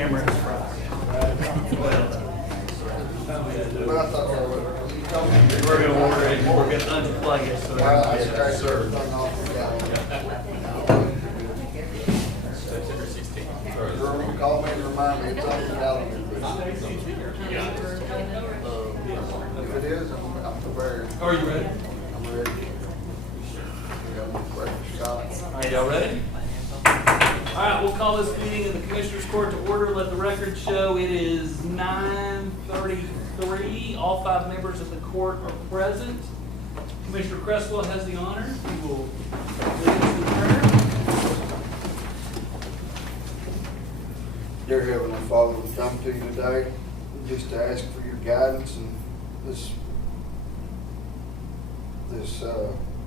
Hammer and fry. But I thought that was, you told me. We're gonna order it, we're gonna unplug it, so. Well, that's great, sir. September 16th. You're call me and remind me it's on the calendar. If it is, I'm prepared. Are you ready? I'm ready. We got one breakfast shot. All right, y'all ready? All right, we'll call this meeting in the Commissioners Court to order. Let the record show it is 9:33. All 5 members of the court are present. Commissioner Cresswell has the honor. He will lead us in prayer. Dear Heavenly Father, we come to you today just to ask for your guidance in this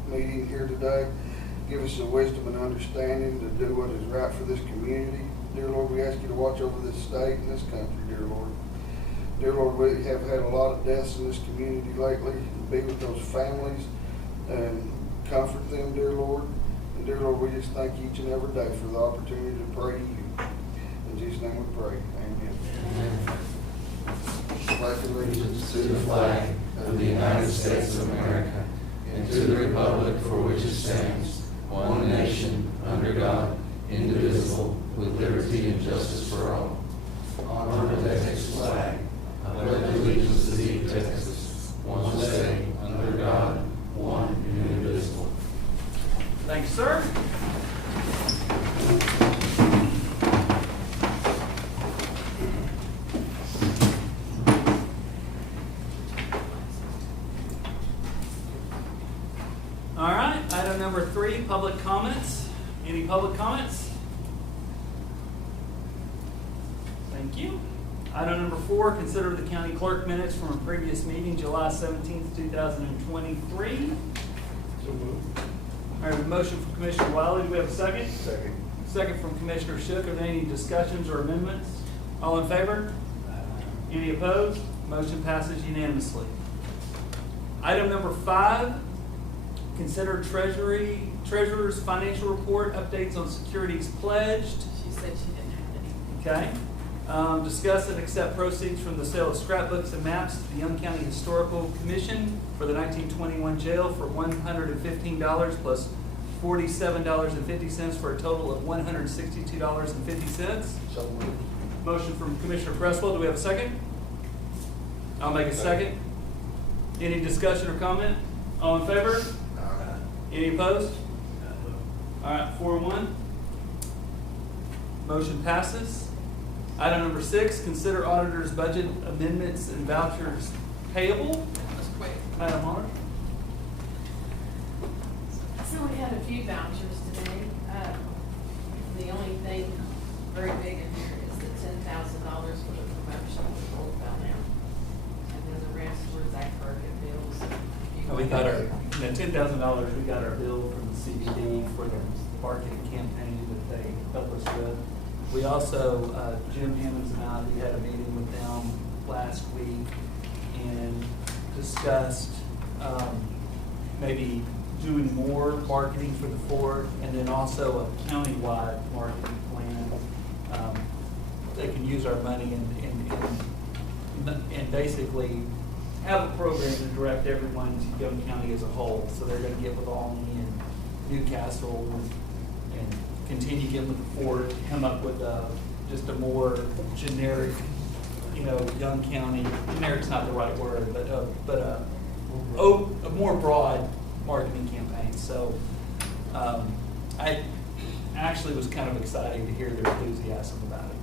meeting here today. Give us the wisdom and understanding to do what is right for this community. Dear Lord, we ask you to watch over this state and this country, dear Lord. Dear Lord, we have had a lot of deaths in this community lately. Be with those families and comfort them, dear Lord. And dear Lord, we just thank you each and every day for the opportunity to pray to you. In Jesus' name we pray. Amen. Pledge allegiance To the flag of the United States of America and to the republic for which it stands, one nation, under God, indivisible, with liberty and justice for all. Honor the Texas flag. I pledge allegiance to thee, Texas, one state, under God, one and indivisible. Thanks, sir. All right, item number 3, public comments. Any public comments? Thank you. Item number 4, consider the county clerk minutes from a previous meeting, July 17th, 2023. So moved. All right, a motion from Commissioner Wiley. Do we have a second? Second. Second from Commissioner Shook. Are there any discussions or amendments? All in favor? Any opposed? Motion passes unanimously. Item number 5, consider treasurer's financial report, updates on securities pledged. She said she didn't have any. Okay. Discuss and accept proceeds from the sale of scrapbooks and maps to the Young County Historical Commission for the 1921 jail for $115 plus $47.50 for a total of $162.50. So moved. Motion from Commissioner Cresswell. Do we have a second? I'll make a second. Any discussion or comment? All in favor? Any opposed? All right, 4-1. Motion passes. Item number 6, consider auditor's budget amendments and vouchers payable. That was quick. Madam Honor? So we had a few vouchers today. The only thing very big in here is the $10,000 for the promotion we rolled about now. And then the rest were Zach Burkett bills. We got our, $10,000, we got our bill from the CBD for the marketing campaign that they helped us with. We also, Jim Hammonds and I, we had a meeting with them last week and discussed maybe doing more marketing for the fort and then also a countywide marketing plan. They can use our money and basically have a program to direct everyone to Young County as a whole. So they're going to get with Albany and Newcastle and continue getting with the fort, come up with just a more generic, Young County. Generic's not the right word, but a more broad marketing campaign. So I actually was kind of excited to hear their enthusiasm about it.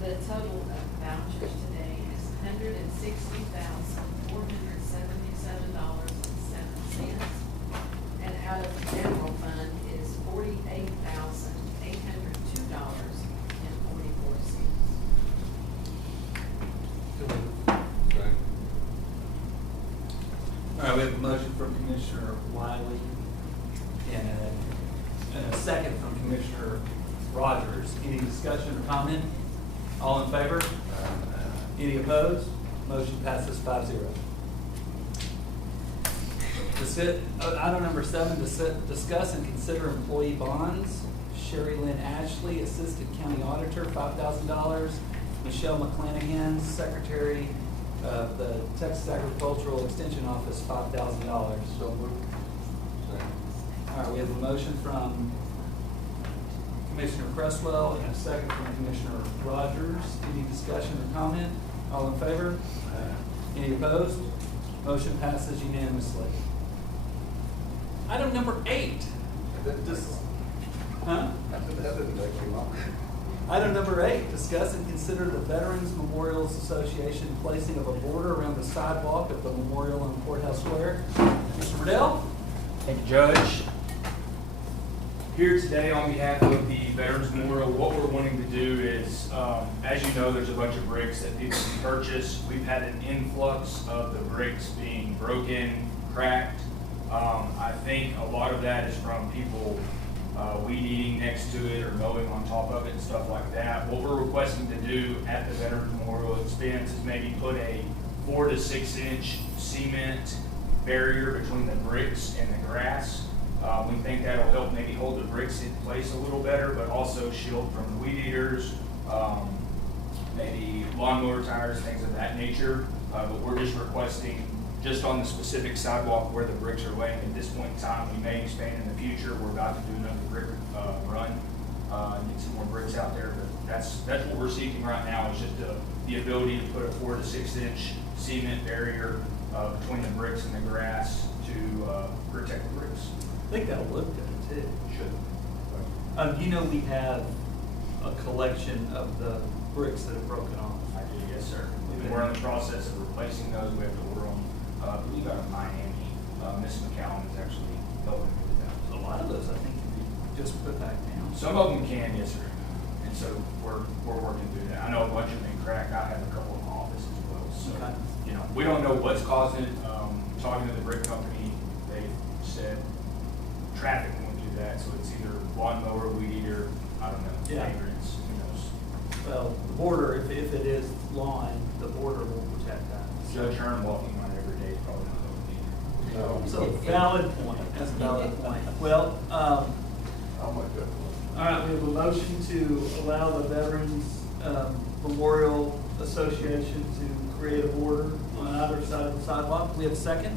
The total of vouchers today is $160,477.07. And out of the general fund is $48,802.44. All right, we have a motion from Commissioner Wiley and a second from Commissioner Rogers. Any discussion or comment? All in favor? Any opposed? Motion passes 5-0. Item number 7, discuss and consider employee bonds. Sherry Lynn Ashley, Assistant County Auditor, $5,000. Michelle McClanahan, Secretary of the Texas Agricultural Extension Office, $5,000. So moved. All right, we have a motion from Commissioner Cresswell and a second from Commissioner Rogers. Any discussion or comment? All in favor? Any opposed? Motion passes unanimously. Item number 8. Huh? That didn't take too long. Item number 8, discuss and consider the Veterans Memorials Association placing of a border around the sidewalk of the memorial on Courthouse Square. Mr. Riddell? Thank you, Judge. Here today on behalf of the Veterans Memorial, what we're wanting to do is, as you know, there's a bunch of bricks that people can purchase. We've had an influx of the bricks being broken, cracked. I think a lot of that is from people weed eating next to it or mowing on top of it and stuff like that. What we're requesting to do at the Veterans Memorial expense is maybe put a 4 to 6 inch cement barrier between the bricks and the grass. We think that'll help maybe hold the bricks in place a little better, but also shield from the weed eaters, maybe lawnmower tires, things of that nature. But we're just requesting, just on the specific sidewalk where the bricks are laying at this point in time. We may expand in the future. We're about to do another brick run, get some more bricks out there. But that's what we're seeking right now, is just the ability to put a 4 to 6 inch cement barrier between the bricks and the grass to protect the bricks. I think that'll look good too. Should. You know, we have a collection of the bricks that have broken off. I do, yes, sir. We're in the process of replacing those. We have to order them. I believe out of Miami. Miss McCallum is actually helping me with that. A lot of those, I think, can be just put back down. Some of them can, yes, sir. And so we're working through that. I know a bunch of them been cracked. I have a couple in my office as well. So, Okay. you know, we don't know what's causing it. Talking to the brick company, they said traffic won't do that. So it's either lawnmower, weed eater, I don't know, Yeah. vagrants, who knows. Well, the border, if it is lawn, the border will protect that. Judge Hearn walking on every day is probably not helping either. So valid point, that's a valid point. Well, I'll make that one. all right, we have a motion to allow the Veterans Memorial Association to create a border on either side of the sidewalk. We have a second?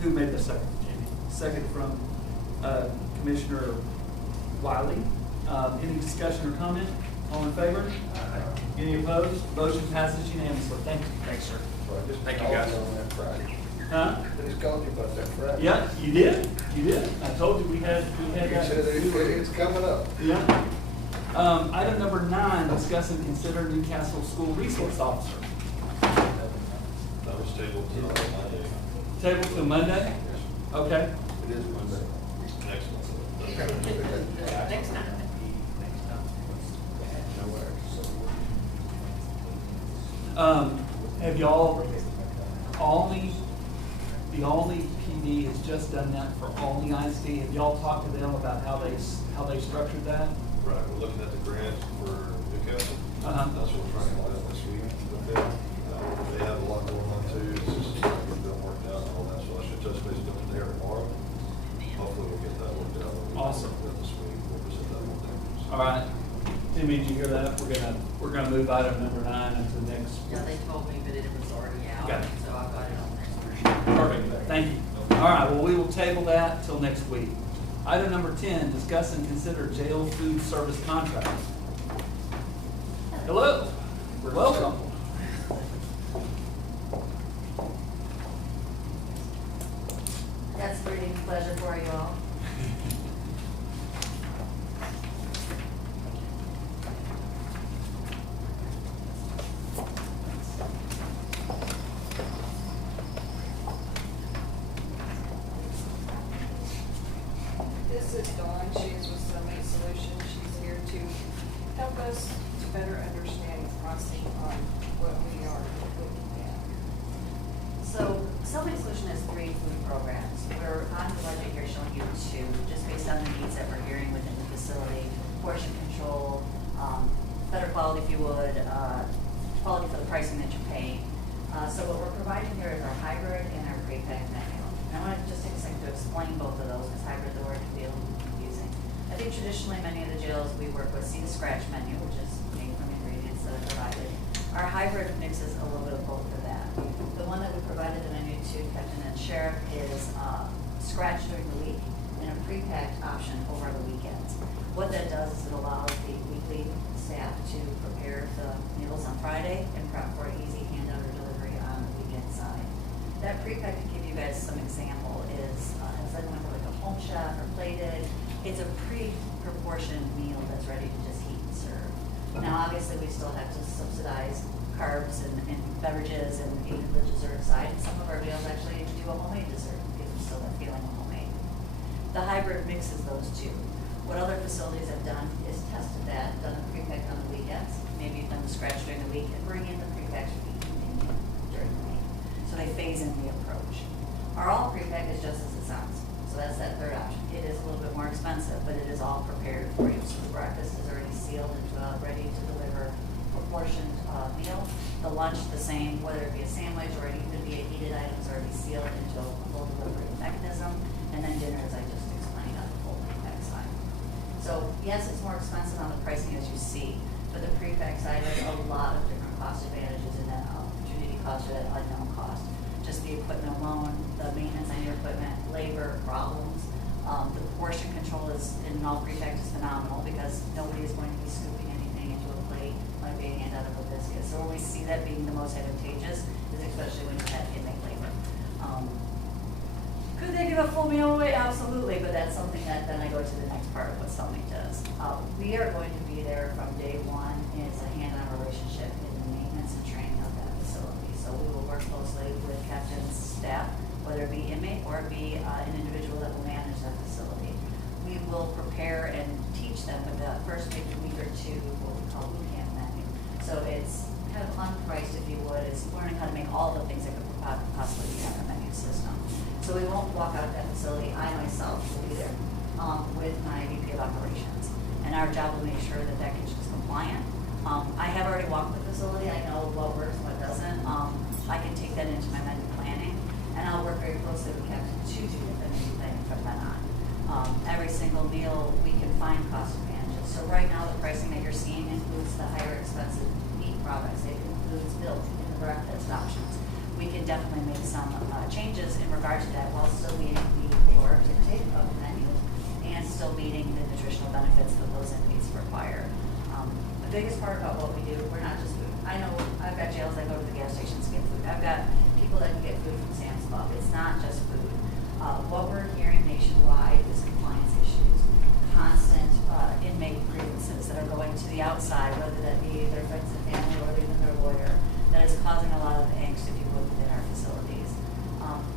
Who made the second? Jamie. Second from Commissioner Wiley. Any discussion or comment? All in favor? Any opposed? Motion passes unanimously. Thank you. Thanks, sir. So I just Thank you, called guys. on that Friday. Huh? I just called you about that Friday. Yeah, you did. You did. I told you we had You that. said it's coming up. Yeah. Item number 9, discuss and consider Newcastle School Resource Officer. That was tabled till Monday. Table till Monday? Okay. It is Monday. Next month. Next time. Have y'all, the Alney PD has just done that for Alney ISD. Have y'all talked to them about how they structured that? Right, we're looking at the grant for Newcastle. Uh-huh. That's what we're trying to do this week with them. They have a lot going on too, it's just trying to get them worked out and all that, so I should touch base with them today or tomorrow. Hopefully we'll get that worked out. Awesome. This week, we'll visit that one day. All right. Timmy, did you hear that? We're gonna move item number 9 into the next. Yeah, they told me, but it was already out, Okay. so I got it on there. Perfect, thank you. All right, well, we will table that till next week. Item number 10, discuss and consider jail food service contract. Hello, welcome. That's a great pleasure for you all. This is Dawn, she is with Summit Solutions, she's here to help us to better understand the pricing on what we are looking at. So, Selfie Solution has 3 food programs. We're on the budget here showing you 2, just based on the needs that we're hearing within the facility. Portion control, better quality if you would, quality for the pricing that you're paying. So what we're providing here is our hybrid and our pre-packed menu. And I want to just take a second to explain both of those, because hybrid, the word can be a little confusing. A think traditionally many of the jails we work with see the scratch menu, which is made from ingredients that are provided. Our hybrid mixes a little bit of both of that. The one that we provided the menu to Captain and Sheriff is scratch during the week and a pre-packed option over the weekends. What that does is it allows the weekly staff to prepare the meals on Friday and prep for easy handout or delivery on the weekend side. That pre-pack, to give you guys some example, is instead of like a home chef or plated, it's a pre-proportioned meal that's ready to just heat and serve. Now, obviously, we still have to subsidize carbs and beverages and even the dessert side. Some of our meals actually do a homemade dessert to give them still that feeling of homemade. The hybrid mixes those two. What other facilities have done is tested that, done the pre-pack on the weekends, maybe done the scratch during the week, and bring in the pre-packs for the evening during the week. So they phase in the approach. Our all pre-pack is just as it sounds. So that's that third option. It is a little bit more expensive, but it is all prepared for you. So the breakfast is already sealed and ready to deliver proportioned meal. The lunch the same, whether it be a sandwich or it even be a heated item, is already sealed into a full delivery mechanism. And then dinner, as I just explained, on the full pre-pack side. So yes, it's more expensive on the pricing as you see, but the pre-pack side has a lot of different cost advantages in that opportunity cost or that unknown cost. Just the equipment alone, the maintenance on your equipment, labor, problems. The portion control is in all pre-pack is phenomenal because nobody is going to be scooping anything into a plate like being handed out of a biscuit. So where we see that being the most advantageous is especially when you have inmate labor. Could they give a full meal away? Absolutely, but that's something that then I go to the next part of what Cellmate does. We are going to be there from day one. It's a hand-on relationship in the maintenance and training of that facility. So we will work closely with Captain's staff, whether it be inmate or it be an individual that will manage that facility. We will prepare and teach them with the first maybe week or two what we call boot camp menu. So it's kind of unpriced, if you would. It's learning how to make all the things that could possibly be on the menu system. So we won't walk out of that facility. I myself will be there with my VP of operations. And our job will make sure that that kitchen is compliant. I have already walked the facility. I know what works and what doesn't. I can take that into my menu planning. And I'll work very closely with Captain to do the menu planning from then on. Every single meal, we can find cost advantages. So right now, the pricing that you're seeing includes the higher expensive meat products. It includes built in the breakfast options. We can definitely make some changes in regard to that while still meeting the caloric intake of the menu and still meeting the nutritional benefits that those inmates require. The biggest part about what we do, we're not just food. I know I've got jails that go to the gas stations to get food. I've got people that can get food from Sam's Club. It's not just food. What we're hearing nationwide is compliance issues, constant inmate grievances that are going to the outside, whether that be their friends and family or even their lawyer, that is causing a lot of angst, if you would, within our facilities.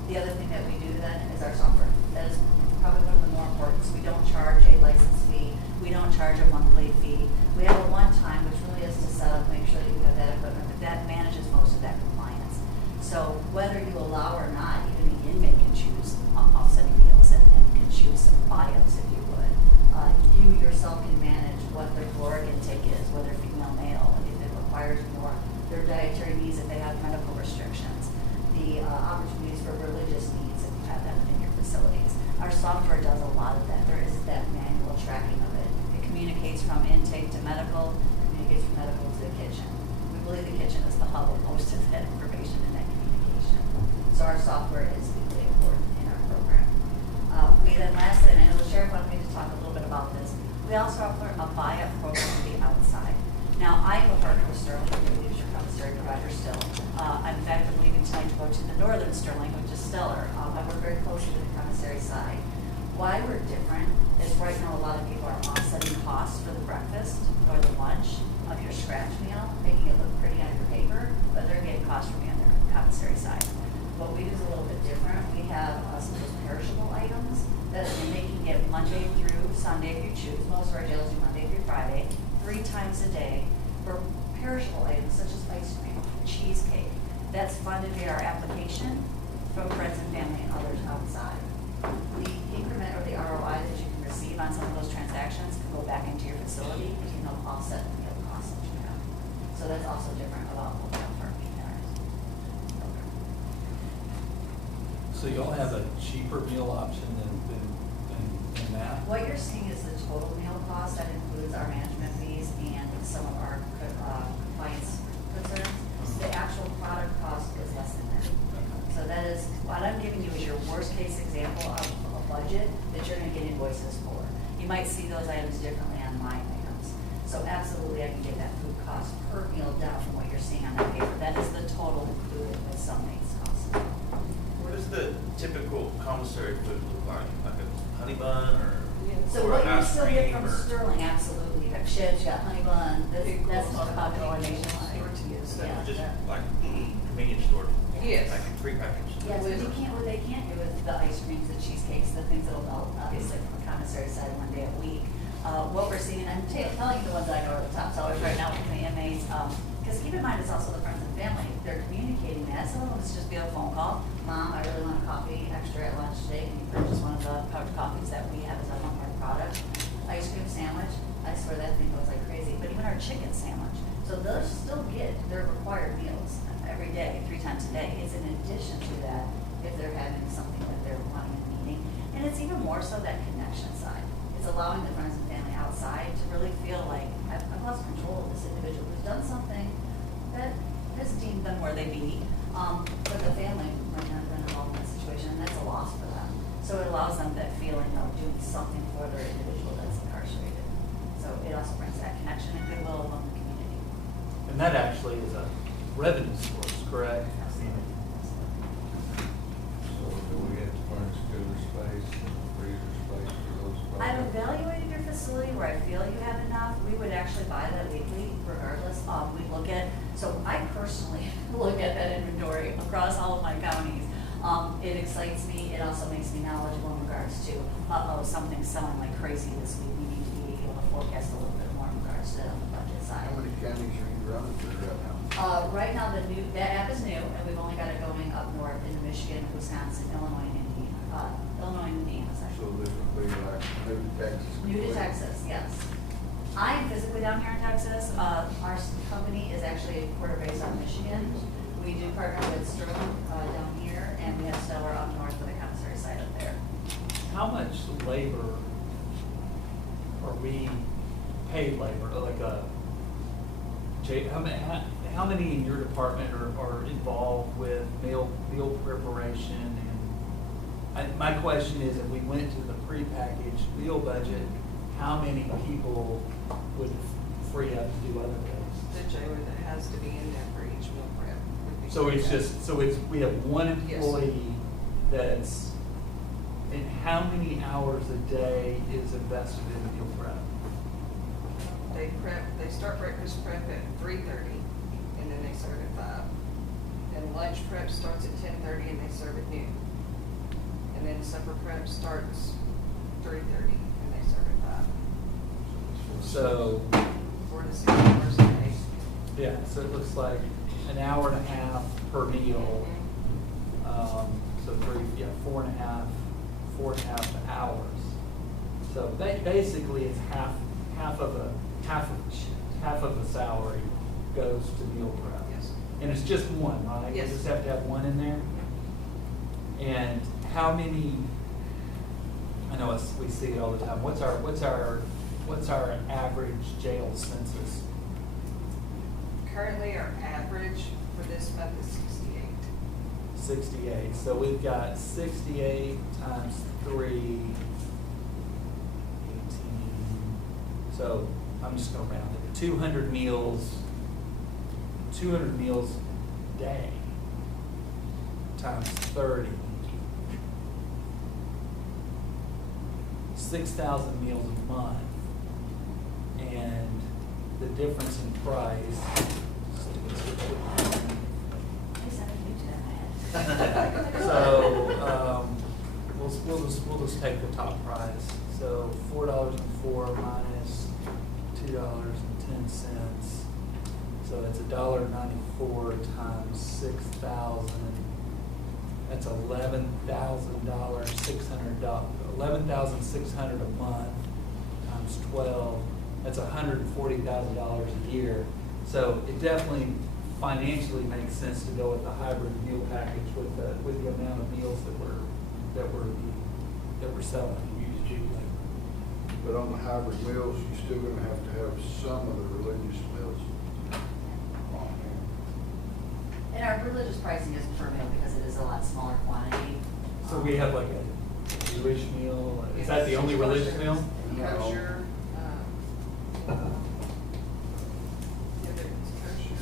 The other thing that we do then is our software. That is probably one of the more important. We don't charge a license fee. We don't charge a monthly fee. We have a one-time, which really is to set up, make sure that you have that equipment, but that manages most of that compliance. So whether you allow or not, even the inmate can choose offsetting meals and can choose some buy-ups, if you would. You yourself can manage what their caloric intake is, whether female, male, if it requires more, their dietary needs, if they have medical restrictions, the opportunities for religious needs, if you have them in your facilities. Our software does a lot of that. There is that manual tracking of it. It communicates from intake to medical, communicates from medical to the kitchen. We believe the kitchen is the hub of most of that information and that communication. So our software is equally important in our program. We then lastly, and I know the sheriff wanted me to talk a little bit about this, we also offer a buy-up program to the outside. Now, I am a partner with Sterling, the leadership commissary provider still. In fact, I'm leaving tonight to go to the northern Sterling, which is stellar. I work very closely with the commissary side. Why we're different is right now a lot of people are offsetting costs for the breakfast or the lunch of your scratch meal, making it look pretty on your paper, but they're getting cost from me on their commissary side. What we do is a little bit different. We have some of those perishable items that they can get Monday through Sunday if you choose. Most of our jails do Monday through Friday, 3 times a day for perishable items such as ice cream, cheesecake. That's funded via our application from friends and family and others outside. The increment or the ROI that you can receive on some of those transactions can go back into your facility if you know offset the meal costs that you have. So that's also different about what we offer in our program. So y'all have a cheaper meal option than seeing that. What you're seeing is the total meal cost, that includes our management fees and some of our compliance concerns. The actual product cost is less than that. So that is, what I'm giving you is your worst case example of a budget that you're gonna get invoices for. You might see those items differently on line items. So absolutely, I can get that food cost per meal down from what you're seeing on that paper. That is the total included with some things costs. What does the typical commissary food look like? Like a honey bun or? So or what you ice still get cream from or- Sterling, absolutely, you got chips, you got honey bun, that's most popular nationwide. Tortillas. Yeah. Just like convenience store? Yes. Like prepackaged? Yes, but you can't, what they can't do is the ice creams, the cheesecakes, the things that'll melt, obviously, from a commissary side one day a week. What we're seeing, and I'm telling you the ones I know are the top sellers right now from the AMAs, because keep in mind, it's also the friends and family, they're communicating that, some of them it's just via phone call. Mom, I really want a coffee extra at lunch today, can you purchase one of the pouch coffees that we have as a home product? Ice cream sandwich, I swear that thing goes like crazy, but even our chicken sandwich. So those still get their required meals every day, 3 times a day. It's in addition to that, if they're having something that they're wanting and needing. And it's even more so that connection side. It's allowing the friends and family outside to really feel like, I've lost control of this individual who's done something that has deemed them where they be. But the family might not have been involved in that situation, and that's a loss for them. So it allows them that feeling of doing something for their individual that's incarcerated. So it also brings that connection and goodwill among the community. And that actually is a revenue source, correct? So do we have to furnish cooler space and freezer space for those I've programs? evaluated your facility where I feel you have enough. We would actually buy that weekly regardless. We look at, so I personally look at that inventory across all of my counties. It excites me. It also makes me knowledgeable in regards to, something's selling like crazy this week. We need to be able to forecast a little bit more in regards to that on the budget side. How many counties are you running through right now? Right now, that app is new, and we've only got it going up north into Michigan, Wisconsin, Illinois, and Indiana. Illinois and Indiana, So actually. this would be like new to Texas. New to Texas, yes. I am physically down here in Texas. Our company is actually quarter based on Michigan. We do partner with Sterling down here, and we have Stellar up north for the commissary side up there. How much labor are we paid labor, like how many in your department are involved with meal preparation? And my question is, if we went to the prepackaged meal budget, how many people would free up to do other things? The jailer that has to be in there for each meal prep. would be So it's prepackaged. just, we have one Yes. employee that's, and how many hours a day is invested in meal prep? They start breakfast prep at 3:30, and then they serve at 5. And lunch prep starts at 10:30, and they serve at noon. And then supper prep starts 3:30, and they serve at 5. So, 4 to 6 hours a day. yeah, so it looks like an hour and a half per meal. So 4 and a half hours. So basically, it's half of a salary goes to meal prep. Yes. And it's just one, right? Yes. We just have to have one in there? And how many, I know we see it all the time, what's our average jail census? Currently, our average for this month is 68. 68, so we've got 68 times 3, 18, so I'm just gonna round it, 200 meals a day times 30. 6,000 meals a month, and the difference in price. So, we'll just take the top price. So $4.04 minus $2.10. So that's $1.94 times 6,000. That's $11,600. $11,600 a month times 12. That's $140,000 a year. So it definitely financially makes sense to go with the hybrid meal package with the amount of meals that we're selling. Use cheap labor. but on the hybrid meals, you're still gonna have to have some of the religious meals on there. And our religious pricing is per meal because it is a lot smaller quantity. So we have like a Jewish meal, is that the only religious meal? Kosher, if it's kosher,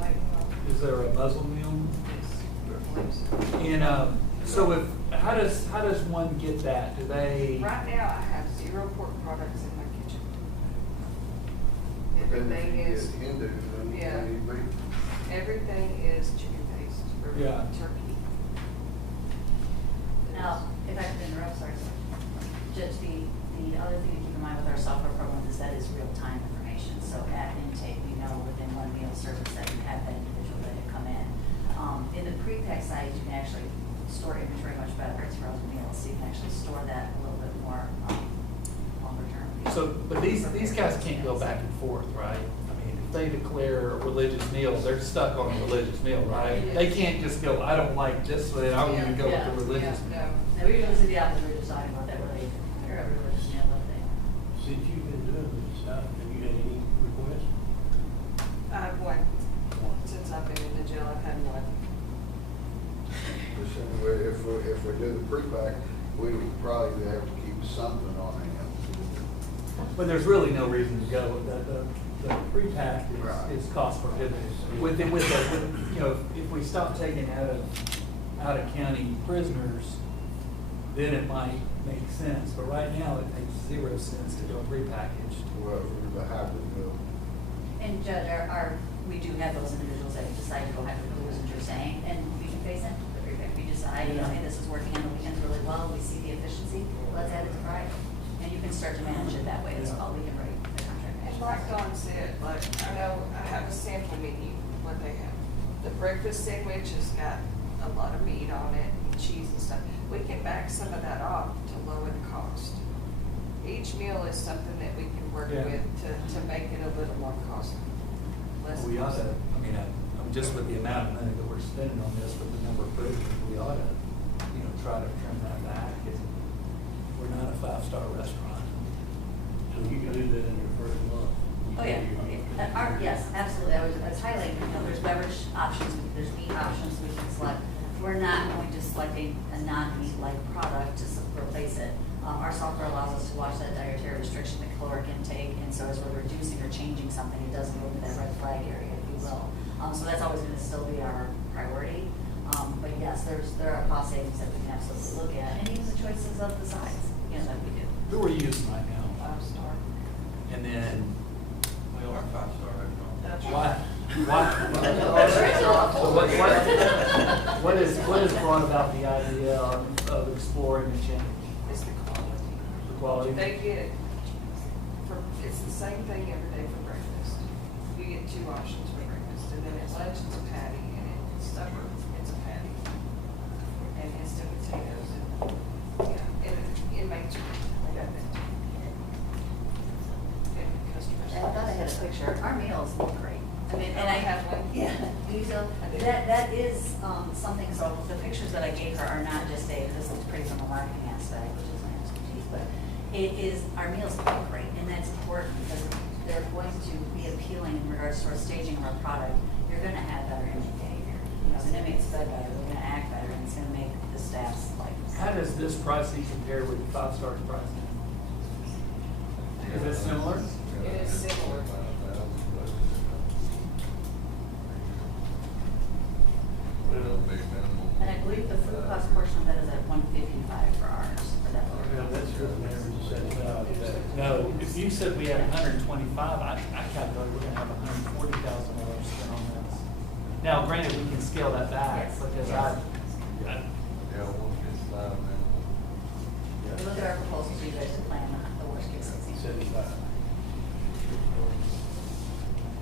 like, Is there a Muslim meal? And, so if, how does one get that? Do they? right now, I have 0 pork products in my kitchen. But then if Everything you is, get Hindu, then yeah. you need beef. everything is chicken based or Yeah. turkey. Now, if I could interrupt, sorry, Judge, the other thing to keep in mind with our software program is that is real-time information. So at intake, we know within one meal service that you have that individual that had come in. In the pre-pack side, you can actually store inventory much better as frozen meals, so you can actually store that a little bit more, longer term. So, but these guys can't go back and forth, right? I mean, if they declare a religious meal, they're stuck on a religious meal, right? They can't just go, I don't like this, so then I'm gonna go with the religious meal. No. Now, we usually see the opposite, we're just talking about that where they declare a religious meal, but they. Since you've been doing this stuff, have you had any requests? I've one, since I've been in the jail, I've had one. Just anyway, if we do the pre-pack, we would probably have to keep something on hand. But there's really no reason to go with that. The pre-pack Right. is cost prohibitive. With, you know, if we stop taking out of county prisoners, then it might make sense. But right now, it makes 0 sense to go prepackaged. Well, for the hybrid meal. And Judge, we do have those individuals that decide to go hybrid meals, as you're saying, and we can face into the pre-pack. We decide, you know, hey, this is working on the weekends really well, we see the efficiency, let's add it to Friday. And you can start to manage it that way as well, we can write the contract. And like Dawn said, like, I know I have a sample menu, what they have. The breakfast sandwich has got a lot of meat on it, and cheese and stuff. We can back some of that off to lower the cost. Each meal is something that we can work Yeah. with to make it a little more costly. Less We ought to, costly. I mean, just with the amount of money that we're spending on this, with the number of prisoners, we ought to, you know, try to trim that back. We're not a 5-star restaurant. So you can do that in your first month? Oh, yeah. Yes, absolutely. I was highlighting, you know, there's beverage options, there's meat options we can select. We're not going to select a non-meat-like product to replace it. Our software allows us to watch that dietary restriction, the caloric intake, and so as we're reducing or changing something, it doesn't go into that red flag area, if you will. So that's always gonna still be our priority. But yes, there are cost savings that we can absolutely look at, and even the choices of the sides, you know, that we do. Who are you using right now? 5-star. And then, We are 5-star That's why? right. What has brought about the idea of exploring and change? It's the quality. The quality? They get, it's the same thing every day for breakfast. You get 2 options for breakfast, and then at lunch it's a patty, and at supper it's a patty. And instant potatoes, and, yeah, it makes, I got that. And customers. I thought I had a picture. Our meals look great. I mean, and I have one. Yeah, so that is something, so the pictures that I gave her are not just this looks pretty from a marketing aspect, which is my expertise, but it is, our meals look great, and that's important because they're going to be appealing in regards to our staging of our product. You're gonna have better inmate behavior. You know, the inmates fed better, they're gonna act better, and it's gonna make the staff's life. How does this pricing compare with 5-star pricing? Is it similar? It is similar. And I believe the food cost portion of that is at $155 for ours, for that. Yeah, that's good, average of 75. No, if you said we had 125, I calculated we're gonna have $140,000 spent on this. Now, granted, we can scale that back, Yes. because Yes. Yeah, 155 minimum. If you look at our proposals, you guys are planning the worst case scenario. 75.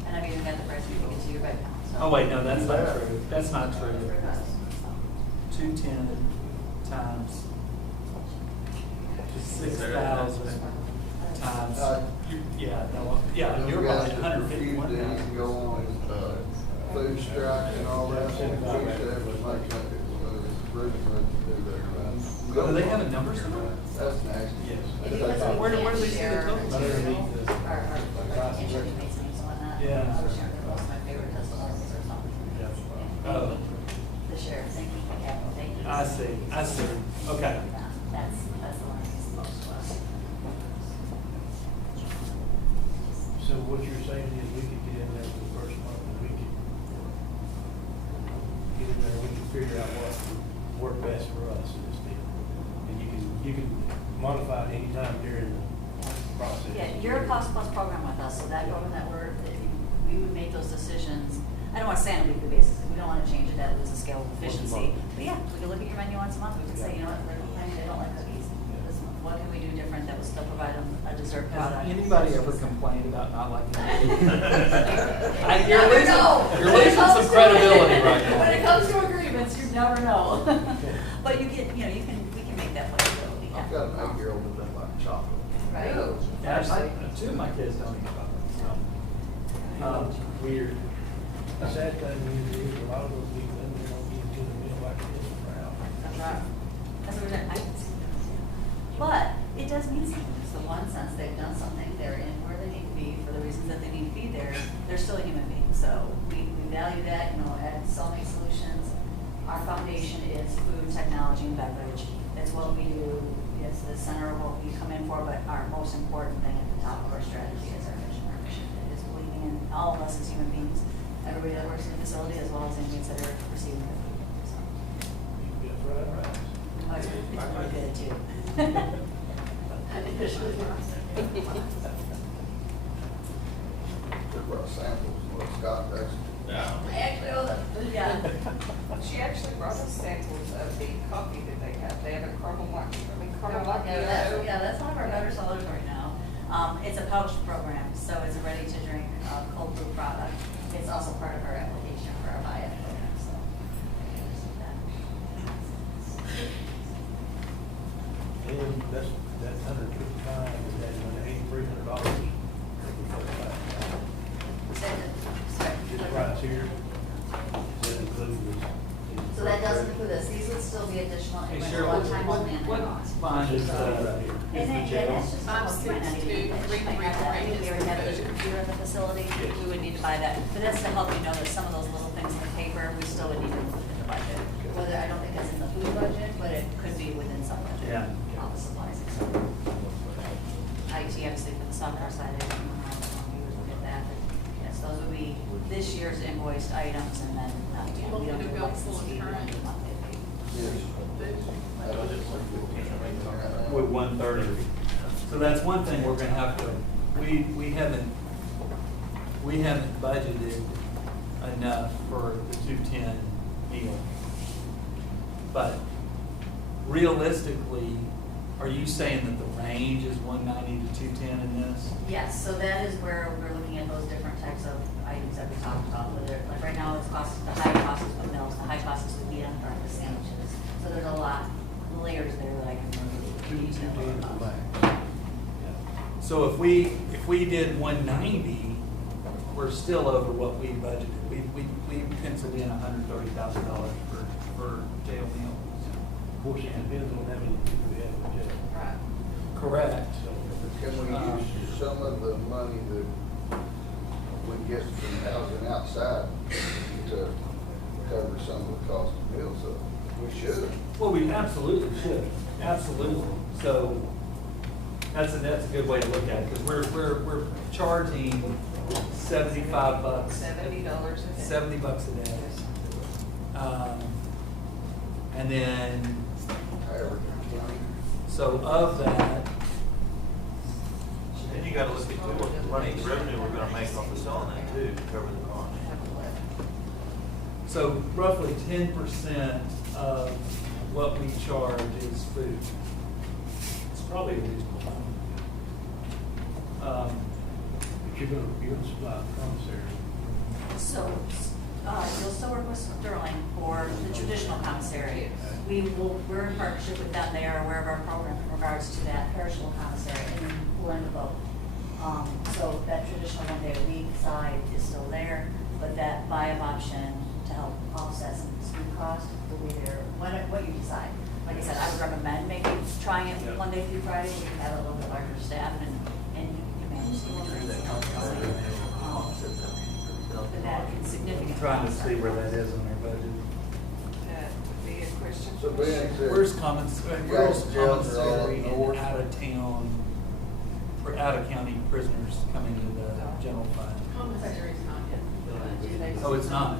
And I've even got the price we can get to you right now, so. Oh, wait, no, that's not true. That's not true. For us. 210 times 6,000 times, yeah, you're probably 151,000. You can go on, food strike and all that, we should have to make that. really good to do that. Do they have a number somewhere? That's nasty. Yes. Where do they see the totals? Underneath the- Our insurance rates and so on that. Yeah. I was sharing with most of my favorite testimonies or something. Oh, The sheriff, thank you, capital, thank you. I see, okay. That's the one that's most to us. So what you're saying is we could get in there for the first month and we could get in there, we can figure out what would work best for us in this deal. And you can modify it anytime during the process. Yeah, you're a cost plus program with us, so that program that we would make those decisions. I don't want to say on a weekly basis, because we don't want to change it, that loses scale of efficiency. But yeah, we could look at your menu once a month, we could say, you know what, they don't like cookies. What can we do different that will still provide them a dessert product? Has anybody ever complained about not liking it? You You're never losing, know. you're losing some credibility right now. When it comes to agreements, you never know. But you can, we can make that flexibility. yeah. I've got an 8-year-old that doesn't like chocolate. Right. Actually, two of my kids don't eat chocolate, so. Weird. The sad thing is a lot of those people, they don't get to the meal like this around. That's right. That's what I can see. But it does mean something. It's the one sense they've done something. They're in where they need to be for the reasons that they need to be there. They're still a human being. So we value that, at Cellmate Solutions. Our foundation is food, technology, and beverage. That's what we do. It's the center of what we come in for, but our most important thing at the top of our strategy is our mission. Our mission is believing in all of us as human beings, everybody that works in the facility, as well as inmates that are receiving the food. So, Yes, right. oh, it's really good too. Took our samples, what Scott actually. Actually, yeah. She actually brought us samples of the coffee that they have. They have a caramel Yeah, that's one of our better sellers right now. It's a pouch program, so it's a ready-to-drink cold brew product. It's also part of our application for our buy-in program, so. And that's $155, is that $8,300? This price here, does that include this? So that doesn't include this. These would still be additional, Hey, it was Cheryl, one time only in their cost. fine is, Right here. And then, is the jail? that's just, we might not even need that. We might have that. I think we already have this computer in the facility, we would need to buy that. But that's to help you know that some of those little things in the paper, we still would need to include in the budget. Whether, I don't think that's in the food budget, but it could be within some budget. Yeah. All the supplies, et cetera. IT, obviously, for the software side, I don't know how long viewers will get that, but yes, those would be this year's invoiced items, and then, we don't do license fee, we don't do monthly fee. With 130. So that's one thing we're gonna have to, we haven't budgeted enough for the 210 meal. But realistically, are you saying that the range is 190 to 210 in this? Yes, so that is where we're looking at those different types of items that we talked about, whether, like right now, it's cost, the high cost is with meals, the high cost is with meat and breakfast sandwiches. So there's a lot, layers there that I can really detail about. So if we did 190, we're still over what we budgeted. We penciled in $130,000 for jail meals. Of course, it depends on how many people we have in jail. Right. Correct. So, Can we use some of the money that we get from housing outside to cover some of the cost of meals? So we should. Well, we absolutely should, absolutely. So that's a good way to look at it, because we're charging $75. $70 a day. $70 a day. And then, Average of 20. so of that, Then you gotta look at what money, the revenue we're gonna make off of selling that too, to cover the cost. so roughly 10% of what we charge is food. It's probably a reasonable amount. But you're gonna supply the commissary. So, you'll still work with Sterling for the traditional commissary. We're in partnership with them, they are aware of our program in regards to that perishable commissary, and we're in the boat. So that traditional 1 day a week side is still there, but that buy-up option to help offset some food cost, the way they're, what you decide. Like I said, I would recommend maybe trying it Yeah. Monday through Friday, we can have a little bit larger staff and you manage the whole thing. But that can significantly. Trying to see where that is on our budget. That would be a question. So for us. Ben said. Where's Guys, where's jails are all up commissary north. and out of town, out of county prisoners coming to the general fund? Commissary's not yet. Oh, it's not?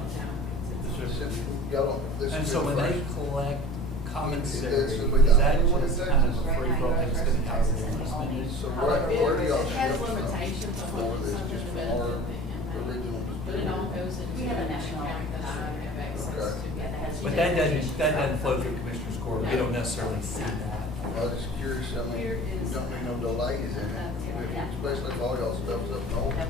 Y'all don't, this And is so the when they first. collect commissary, This will be is the that only one in just kind of a Texas. free for all, it's gonna cover the spending? So However, where do y'all It has ship from? limitations on Or what is something just to from benefit our the inmate. original But it all goes into. We have a national- account that I have access Okay. to. Yeah, that has. But that doesn't flow through Commissioner's Court, we don't necessarily see that. I was just curious, I mean, Here we is- don't need no delays in it, Yeah. especially if all y'all stuff's up north. No,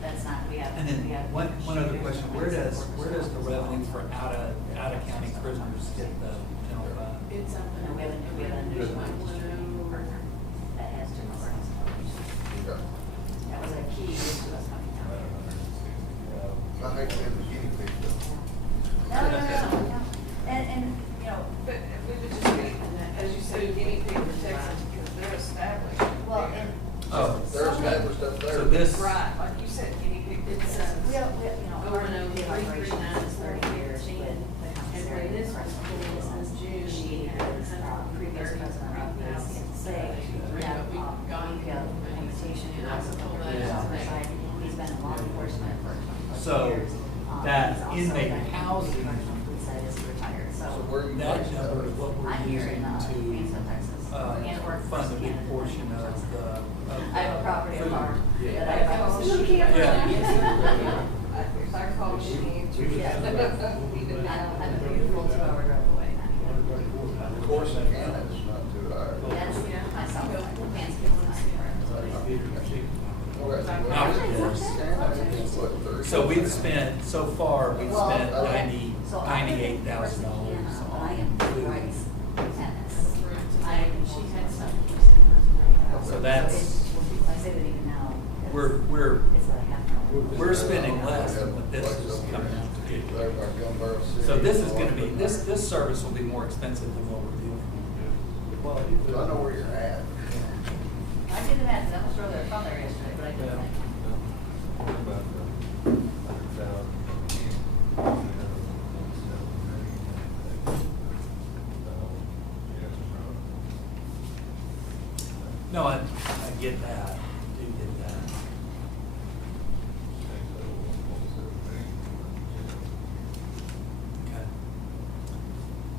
that's not, we have. And then we have- one other question, where does the revenue for out of county prisoners hit the general fund? It's something. No, we have a new Good. partner that has to know. Okay. That was a key to us coming down. I hate being the guinea pig though. No. And, you know, But we would just be, as you said, guinea pig for Texas, because they're established. well, there. and. Oh. They're established up there. So this, Right, like you said, guinea pig for It's, Texas. We have, you know, Over our and over, big operation 339 is 30 years, but the And commissary when this is was president, in June, she is, previous president of the CNSA, we have, we have implementation, And I was told that he's yesterday. oversight, he's been in law enforcement for 20 So, years. that He's also inmate been- housing- He said he's retired, So so. where you that based number is out what we're I'm here using in, to, Gainesville, Texas. And work for fund a big Canada. portion of the. I have a property food. farm Yeah. that I call. You can't Yeah. If I call machine. Yeah. I'm a beautiful 2-hour drive away. Of course, in Canada's not too high. That's, myself, Mansfield, So we've spent, so far, we've Well, spent so I live in $98,000 Indiana, but I on am food. Rice, tennis. I, She had some. So that's- I say that even now. We're It's like half an hour. We're spending less than what this is coming out to be. There by Gun Barrel City. So this is gonna be, this service will be more expensive than what we're doing. I know where you're at. I did the math, I was sure they were from there yesterday, but I Yeah. didn't. No, I get that, I do get that. Okay.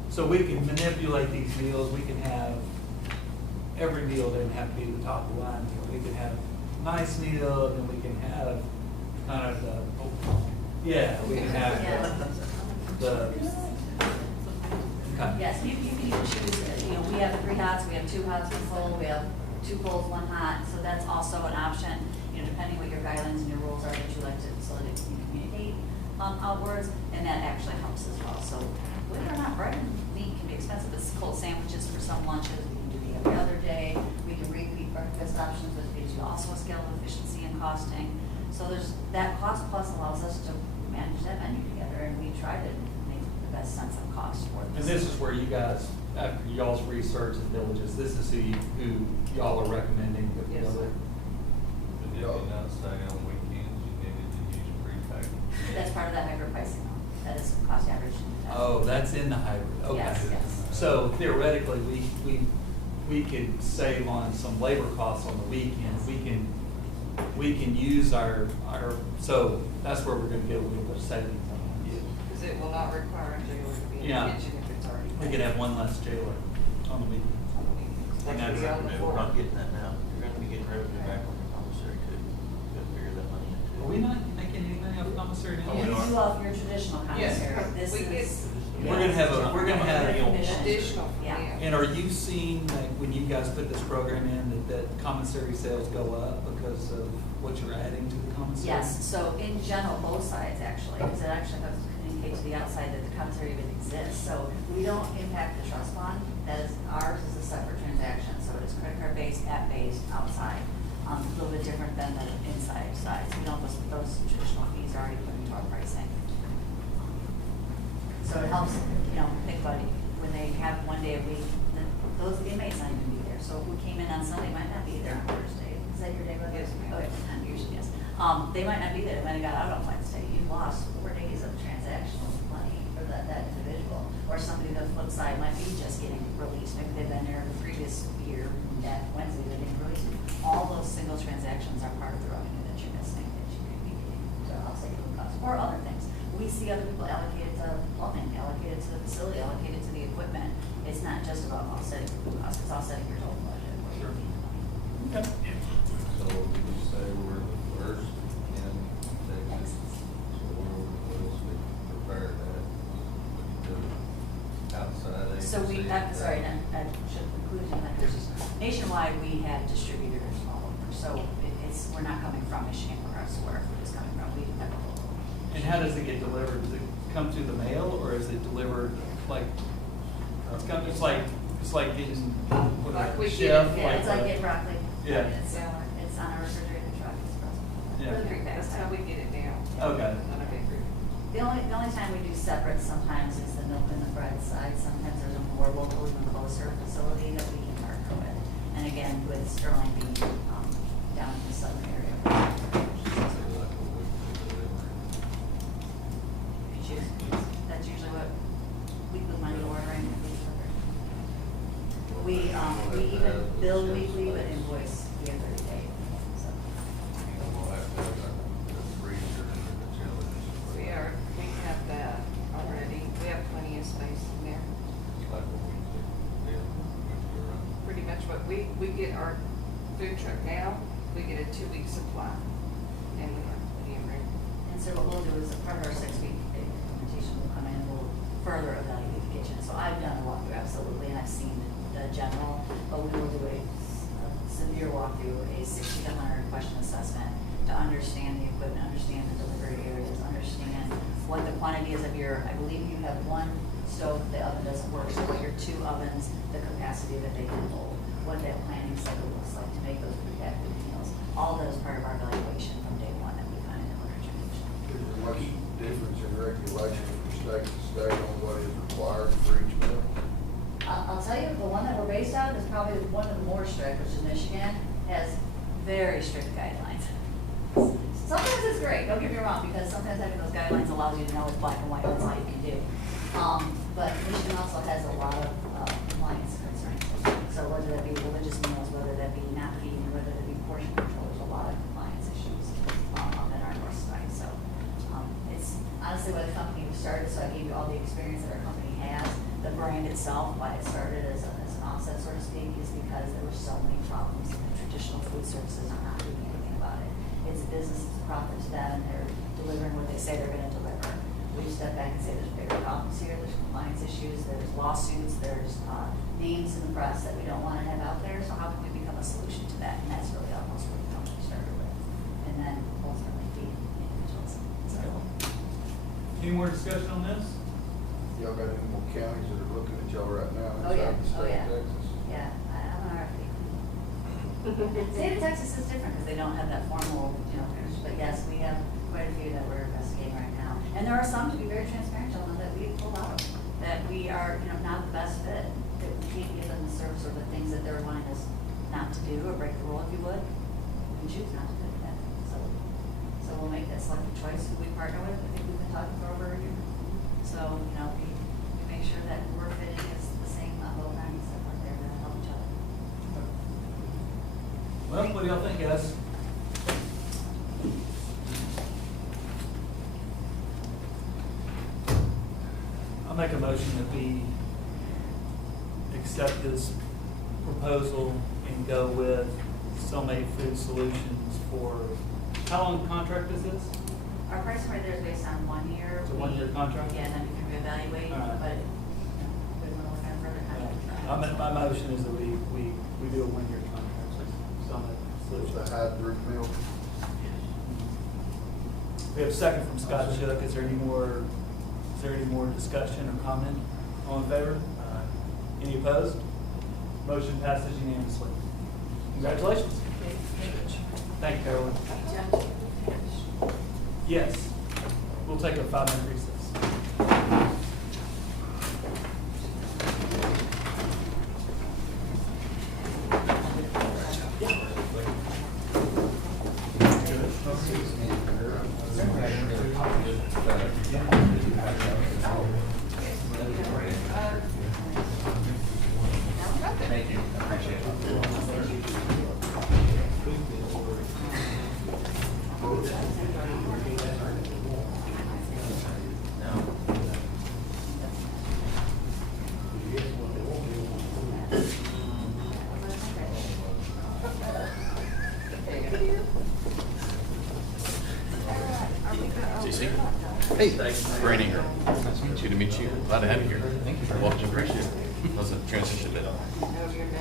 So we can manipulate these meals, we can have, every meal doesn't have to be the top of the line meal. We can have nice meal, and then we can have kind of the, yeah, we can have the, okay. Yes, you can even choose, you know, we have 3 hots, we have 2 hots, 1 cold, we have 2 colds, 1 hot, so that's also an option, you know, depending what your guidelines and your rules are that you like to, so that you can communicate outwards, and that actually helps as well. So believe it or not, bread and meat can be expensive, it's cold sandwiches for some lunches, we can do the every other day, we can repeat breakfast options, which gives you also a scale of efficiency and costing. So there's, that cost plus allows us to manage that menu together, and we try to make the best sense of cost for And this is where you guys, after y'all's research and diligence, this is who y'all are recommending put Yes, together. sir. But if you're not staying on weekends, you needed to use prepackaged. That's part of that hybrid pricing, though. That is cost average. Oh, that's in the hybrid, okay. Yes, yes. So theoretically, we could save on some labor costs on the weekend. We can use our, so that's where we're gonna get a little bit of savings on it. Because it will not require a jailer to be in the Yeah. kitchen if it's already. We could have one less jailer on the weekend. That And could be that's- on the We're not floor. getting that now. You're gonna be getting revenue back on the commissary too. You gotta figure that money in too. Are we not making anything off commissary now? You do off your traditional Yes, commissary. This we get. is. We're gonna have Commission. Additional from Yeah. them. And are you seeing, like, when you guys put this program in, that commissary sales go up because of what you're adding to the commissary? Yes, so in general, both sides actually, because it actually helps communicate to the outside that the commissary even exists. So we don't impact the trust fund, that is, ours is a separate transaction, so it is credit card based, app based, outside. A little bit different than the inside side, so we don't, those traditional fees are already put into our pricing. So it helps, think about it, when they have one day a week, those inmates might even be there. So who came in on Sunday might not be there on Thursday. Is that your day, Brother? Yes, ma'am. Okay, usually, yes. They might not be there, they might have got out on Wednesday. You lost 4 days of transactional money for that individual. Or somebody on the flip side might be just getting released. Maybe they've been there the previous year, and that Wednesday they're getting released. All those single transactions are part of the revenue that you're missing, that you could be getting to offset your costs, or other things. We see other people allocated to plumbing, allocated to the facility, allocated to the equipment. It's not just about offsetting your costs, it's offsetting your total budget. Where you're getting the money. Okay. So we say we're the first in Texas. So we're supposed to prepare that. We do outside agencies. So we, sorry, I should conclude on that. Nationwide, we have distributors all over. So we're not coming from Michigan or where food is coming from. We have a local. And how does it get delivered? Does it come through the mail, or is it delivered like, it's like getting, what, Like we get chef? it, Yeah, it's like getting broccoli. Yeah. It's on our refrigerated truck. It's frozen. Yeah. For the 3 That's how we get it now. Okay. On a big group. The only time we do separate sometimes is the milk and the bread side. Sometimes there's a more local, even closer facility that we can partner with. And again, with Sterling being down in the southern area. If you choose, that's usually what weekly money ordering. We even bill weekly, but invoice the 30 day. So. We'll have to have a freezer and a chiller. We have that already. We have plenty of space in there. Like what we did, Pretty much what we get our food truck now, we get a 2-week supply. And we have plenty of room. And so what we'll do is, part of our 6-week implementation will come in, we'll further evaluate the kitchen. So I've done a walkthrough, absolutely, and I've seen the general, but we will do a severe walkthrough, a 60 to 100 question assessment to understand the equipment, understand the delivery areas, understand what the quantity is of your, I believe you have 1 stove, the oven doesn't work, so what your 2 ovens, the capacity that they can hold, what that planning cycle looks like to make those prepackaged meals. All that is part of our evaluation from day 1 that we find in the literature. Is there much difference in regulation from state to state on what is required for each meal? I'll tell you, the one that we're based out of is probably one of the more strict, which is Michigan, has very strict guidelines. Sometimes it's great, don't get me wrong, because sometimes having those guidelines allows you to know it's black and white, that's all you can do. But Michigan also has a lot of compliance concerns. So whether that be religious meals, whether that be not eating, whether that be portion control, there's a lot of compliance issues up in our north side. So it's honestly why the company was started, so I gave you all the experience that our company has. The brand itself, why it started as an offset, so to speak, is because there were so many problems in the traditional food services are not doing anything about it. It's a business, it's a profit to them, and they're delivering what they say they're gonna deliver. We step back and say there's bigger problems here, there's compliance issues, there's lawsuits, there's names in the press that we don't wanna have out there, so how can we become a solution to that? And that's really almost what the company started with. And then ultimately feed individuals. So, Any more discussion on this? Y'all got any more counties that are looking at y'all right now Oh, yeah. inside the Oh, state yeah. of Texas? yeah, I'm an RFP. State of Texas is different because they don't have that formal, but yes, we have quite a few that we're investigating right now. And there are some, to be very transparent, gentlemen, that we pulled out, that we are, not the best fit, that we can't give them the service or the things that they're wanting us not to do or break the rule, if you would. We choose not to do that. So we'll make that selective choice who we partner with. I think we've been talking for over a year. So, we make sure that we're fitting as the same on both ends, that we're there to help each other. Well, what do y'all think, guys? I'll make a motion that we accept this proposal and go with Cellmate Food Solutions for, how long contract is this? Our pricing right there is based on 1 year. It's a 1-year contract? Yeah, and then we can reevaluate, All right. but we want to look at further contract. My motion is that we do a 1-year contract with Cellmate It's Solutions. the hybrid meal. We have a second from Scott Shook. Is there any more discussion or comment? All in favor? Any opposed? Motion passes unanimously. Congratulations. Thank you, Carolyn. Yes. We'll take a 5-minute recess. Casey. Hey, Brandon Ingram. Nice to meet you. To meet you. Glad to have you here. Thank you very much. Appreciate it. How's the transition been?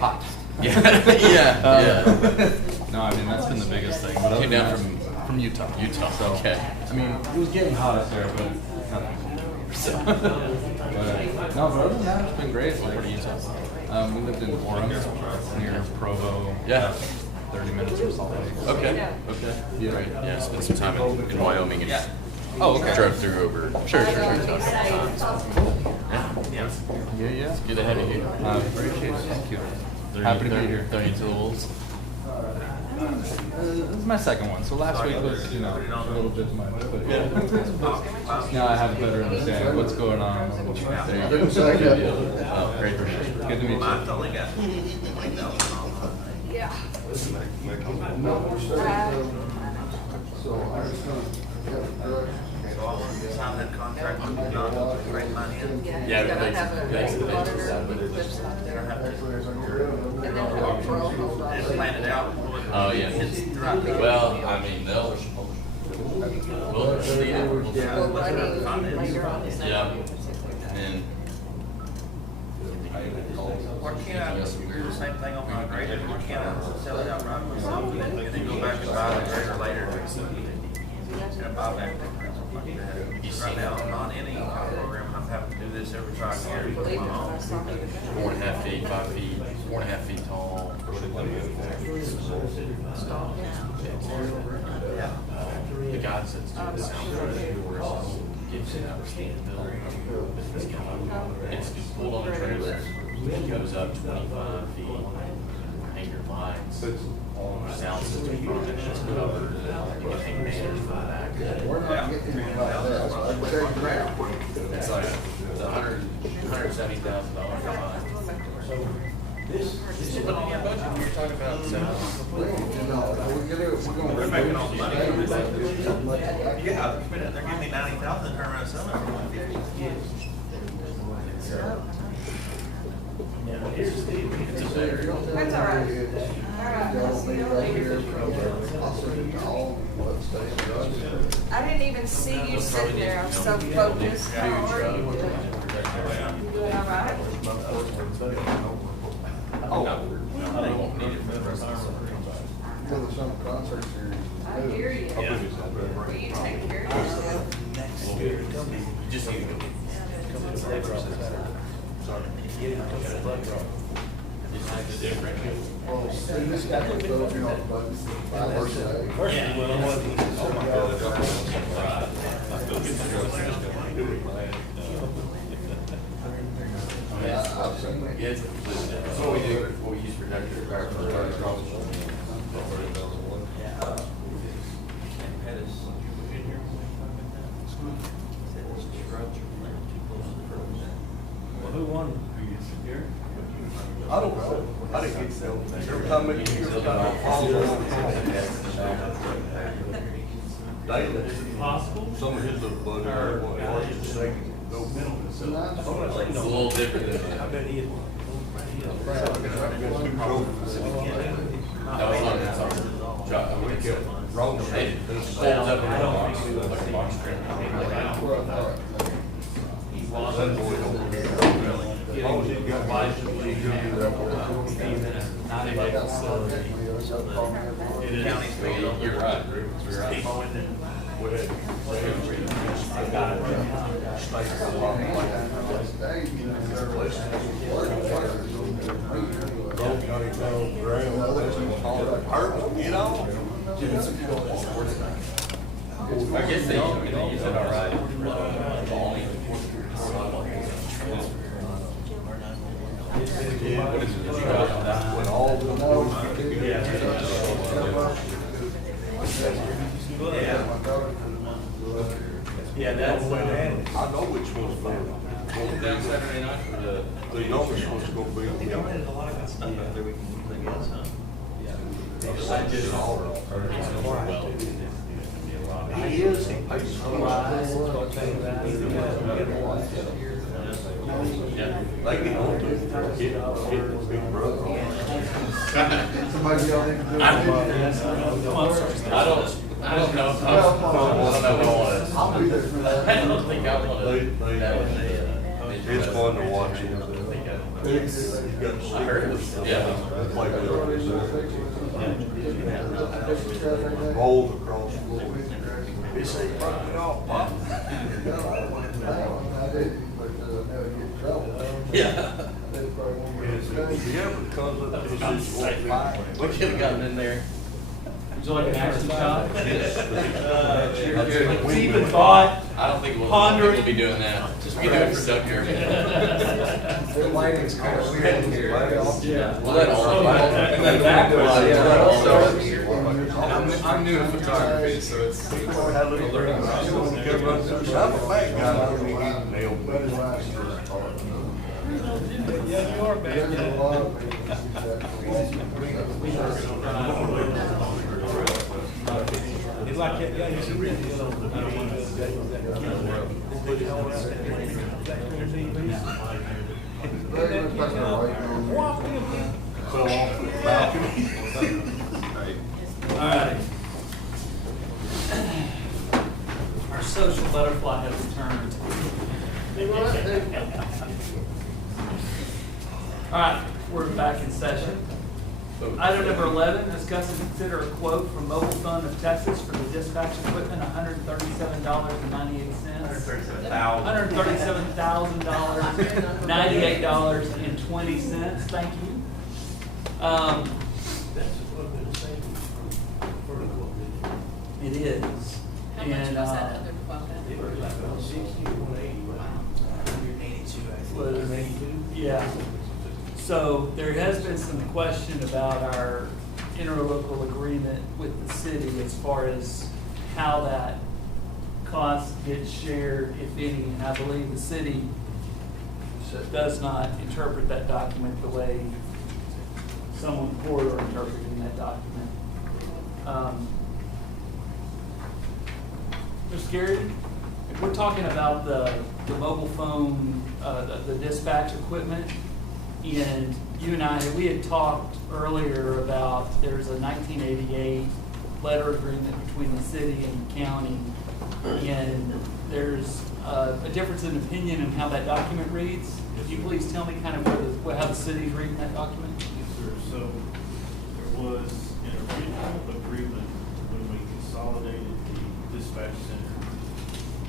Hot. Yeah. Yeah. No, I mean, that's been the biggest thing. But other Came than down that- from Utah. Utah. So, Okay. I mean, it was getting hot up there, but nothing. But, no, but other than that, it's been great. Where Like, do Utah? we lived in Orem, near Provo. Yeah. 30 minutes from Salt Lake. Okay. Okay. Yeah. Right. Yeah. Spent some time in Wyoming and Oh, okay. drove through over. Sure. Yeah. Yeah. Good to have you here. I appreciate it. Thank you. Happy to be here. Throwing you to the wolves. This is my second one. So last week was, a little bit much, but now I have a better understanding of what's going on. There you Didn't go. say Good that. deal. Oh, great. Good to meet you. Mine's only got 20,000 Yeah. No more stuff. So I'm just gonna have a drug. So I want to sign that contract with not to bring money in. Yeah, You gotta but have that's a the auditor basis of that it. lives out They don't there. have to And then the parole hold on. and plan it out. Oh, yeah. Well, I mean, they'll. We'll see it. Well, money later on is not Yeah. gonna be specific. And. Why can't I do the same thing on my grader? Why can't I sell it outright myself and then go back and buy the grader later? And a buyback difference like that. Right now, I'm not in any kind of program, and I'm having to do this every 5 years with my own. 4.5 feet, 5 feet, 4.5 feet tall. The guy that's doing the sound for the doors gives it out of standbill. It's pulled on a trailer. It goes up 25 feet. Hanger lights. Sound system front, it's covered. You can hang banners for the back. We're not getting anything like that, so I can tell you now. It's like, it's $170,000 fine. This is what in your budget, we were talking about, so. They're making all the money. Yeah, they're giving me 90,000, turn around and sell it for 150. It's a better. That's all right. All right, I'll see you later. I didn't even see you sitting there, I'm so focused. How are you doing? Doing all right? They won't need it for the rest of the summer. Till the summer concert series. I hear you. Will you take care of yourself? You just need to go. It's different. Well, see, this guy can throw me off the button by birthday. I've seen it. Yeah, it's that's what we do, what we use for Dr. Well, who won? Gary? I don't know. I didn't get sell. Every time they hear about it, daily. Possible. Some of his little budget, what, just saying, no minimum. It's a little different than I bet he is. that was on that song. Chuck, I would kill. Wrong. It folds up in a box, like a box print. That boy don't really. As long as he got license, he can do that. You're right, you're right. You know? I guess they use it all right. What is it? When all Yeah, that's what it is. I know which one's for. Down Saturday night for The youngest one's gonna be. He is. They get on to it, hit big brother. Somebody y'all need to do. I don't know. I don't know if I want to. I'll be there for that. I don't think I want They- to. they- That was It's fun to watch it. Yes. I heard it was, yeah. Rolls across. It's a Yeah. If you ever comes up to this, We could have gotten in there. Would you like an action shot? Yes. Deep in thought. I don't think we'll, Ponder. we'll be doing that. Just we do it for Doug here. The lighting's kind of weird here. Yeah. We'll let all. I'm new to photography, so it's. I'm a fat guy, I don't need nail. Yeah, you are bad. It's like that guy you should read. All right. Our social butterfly has returned. All right, we're back in session. Item number 11, discuss and consider a quote from Mobile Phone of Texas for the dispatch equipment, $137.98. $137,000, $98.20. Thank you. It is. How much was And, that other quote? yeah. So there has been some question about our interlocal agreement with the city as far as how that cost gets shared, if any. And I believe the city does not interpret that document the way someone in court are interpreting that document. Mr. Gary, if we're talking about the mobile phone, the dispatch equipment, and you and I, we had talked earlier about there's a 1988 letter agreement between the city and the county, and there's a difference in opinion in how that document reads. Could you please tell me kind of how the city's reading that document? Yes, sir. So there was an original agreement when we consolidated the dispatch center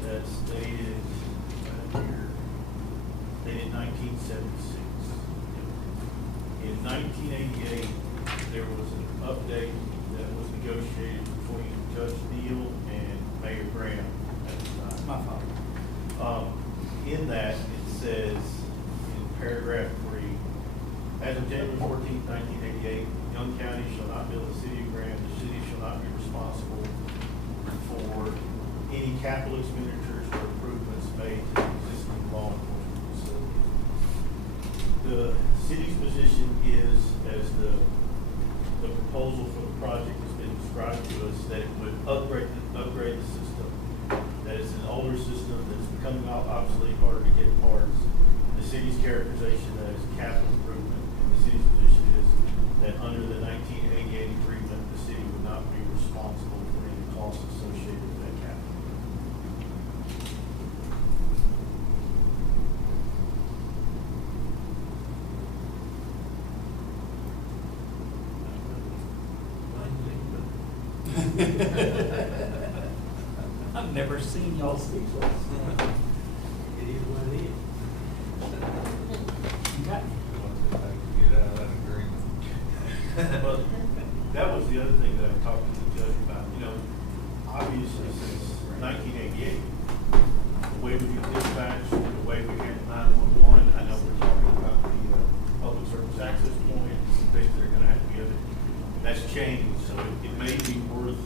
that stated here, dated 1976. In 1988, there was an update that was negotiated between Judge Neal and Mayor Graham at the time. My fault. In that, it says in paragraph 3, as of January 14th, 1988, Young County shall not bill the city of Graham. The city shall not be responsible for any capital expenditures or improvements made to the existing law enforcement facilities. The city's position is, as the proposal for the project has been described to us, that it would upgrade the system. That it's an older system that's becoming obsolete, harder to get parts. The city's characterization that it's capital improvement. And the city's position is that under the 1988 agreement, the city would not be responsible for any costs associated with that capital. I've never seen y'all speechless. It is what it is. Okay. Get out of that agreement. But that was the other thing that I talked to the judge about. You know, obviously since 1988, the way we do dispatch, the way we handle 911, I know we're talking about the public service access points, things that are going to have to be other. That's changed, so it may be worth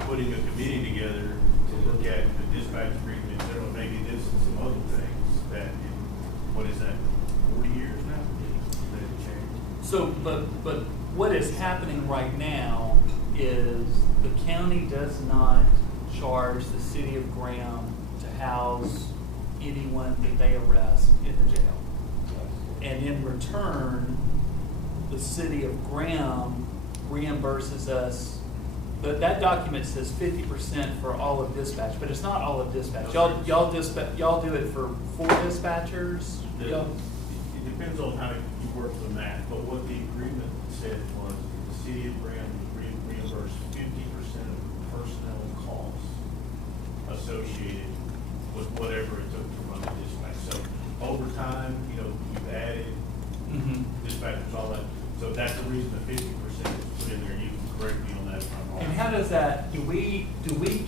putting a committee together to look at the dispatch agreement, or maybe this and some other things that, what is that, 40 years now? That it changed. So, but what is happening right now is the county does not charge the city of Graham to house anyone that they arrest in the jail. And in return, the city of Graham reimburses us but that document says 50% for all of dispatch, but it's not all of dispatch. Y'all do it for 4 dispatchers? Y'all- It depends on how you work the math, but what the agreement said was the city of Graham would reimburse 50% of personnel costs associated with whatever it took to run the dispatch. So over time, you've added Mhm. dispatchers, all that. So that's the reason the 50% is put in there. You can correct me on that if I'm wrong. And how does that, do we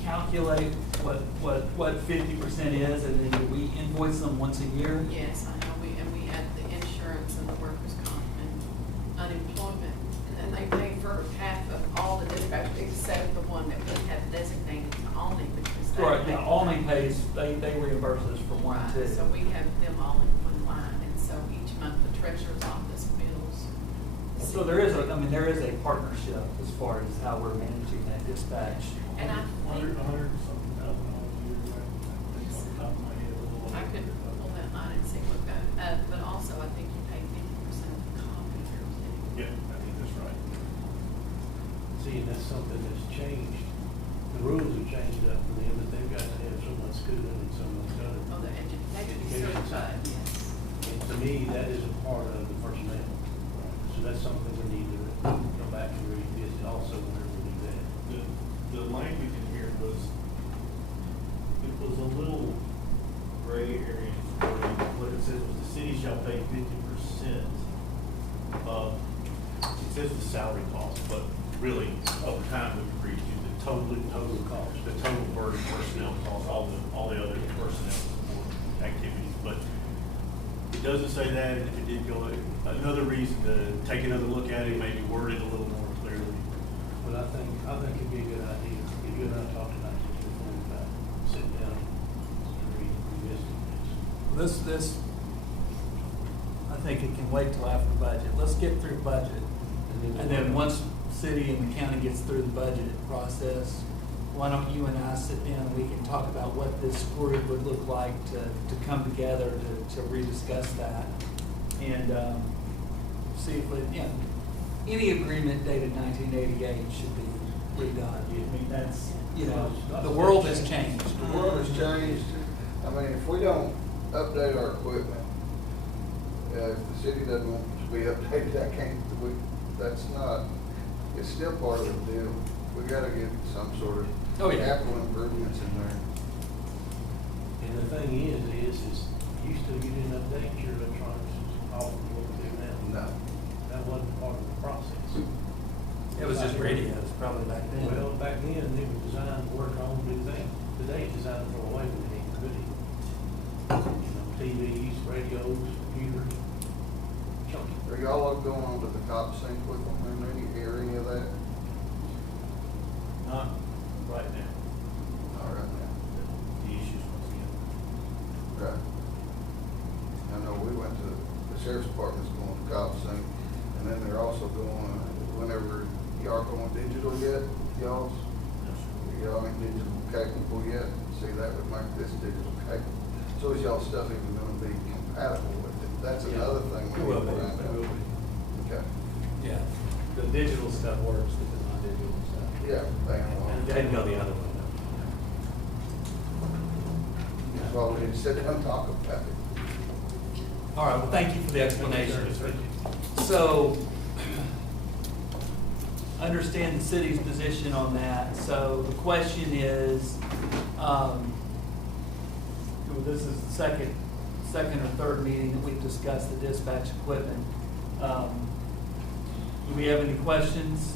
calculate what 50% is, and then do we invoice them once a year? Yes, I know, and we add the insurance and the workers' comp and unemployment, and then they pay for half of all the dispatch except the one that we have designated to Alney, because they. Right, now, Alney pays, they reimburse us for one Right, too. so we have them all in one line, and so each month the treasurer's office bills. So there is a partnership as far as how we're managing that dispatch. And I think, $100 something thousand dollars a year, right? Off the top of my head, a little over. I could pull that line and see what that, but also I think you pay 50% of the copies here too. Yeah, I think that's right. See, and that's something that's changed. The rules have changed up for them, that they've got to have so much schooling and so much other. Oh, they can be Education certified, side. yes. And to me, that is a part of the personnel. So that's something we need to come back and revisit also whenever we do that. The language in here was a little gray area for what it says was the city shall pay 50% of, it says the salary cost, but really, over time, we agreed to the total cost, the total burden personnel cost, all the other personnel support activities, but it doesn't say that, and if it did go, another reason to take another look at it, maybe word it a little more clearly. But I think it'd be a good idea, if you and I talk tonight, just before we sit down and revisit this. This, I think it can wait till after budget. Let's get through budget. And then once city and the county gets through the budget process, why don't you and I sit down and we can talk about what this group would look like to come together to rediscuss that. And see if, any agreement dated 1988 should be redone. I mean, that's, the world has changed. The world has changed. I mean, if we don't update our equipment, if the city doesn't want to be updated, that's not, it's still part of the deal. We gotta get some sort of Oh, yeah. capital improvements in there. And the thing is you still get an update, your electronics is off of what we do now. No. That wasn't part of the process. It was just radios probably back then. Well, back then, it was designed to work on new things. Today, it's designed to throw away when it ain't good. TVs, radios, computers, junky. Are y'all up going on to the cop sync with them in any area of that? Not right now. All right now. The issues once again. Right. I know we went to, the sheriff's department's going to cop sync, and then they're also going, whenever y'all going digital yet, y'all's? Y'all ain't digital capable yet, see, that would make this digital capable. So is y'all stuff even gonna be compatible with it? That's another thing It we will need to be. find out. Okay, Yeah, the digital stuff works, but the non-digital stuff. yeah, thank And you. they'd go the other way. That's why we need to sit down and talk about it. All right, well, thank you for the explanation. So, understand the city's position on that. So the question is, this is the second or third meeting that we've discussed the dispatch equipment. Do we have any questions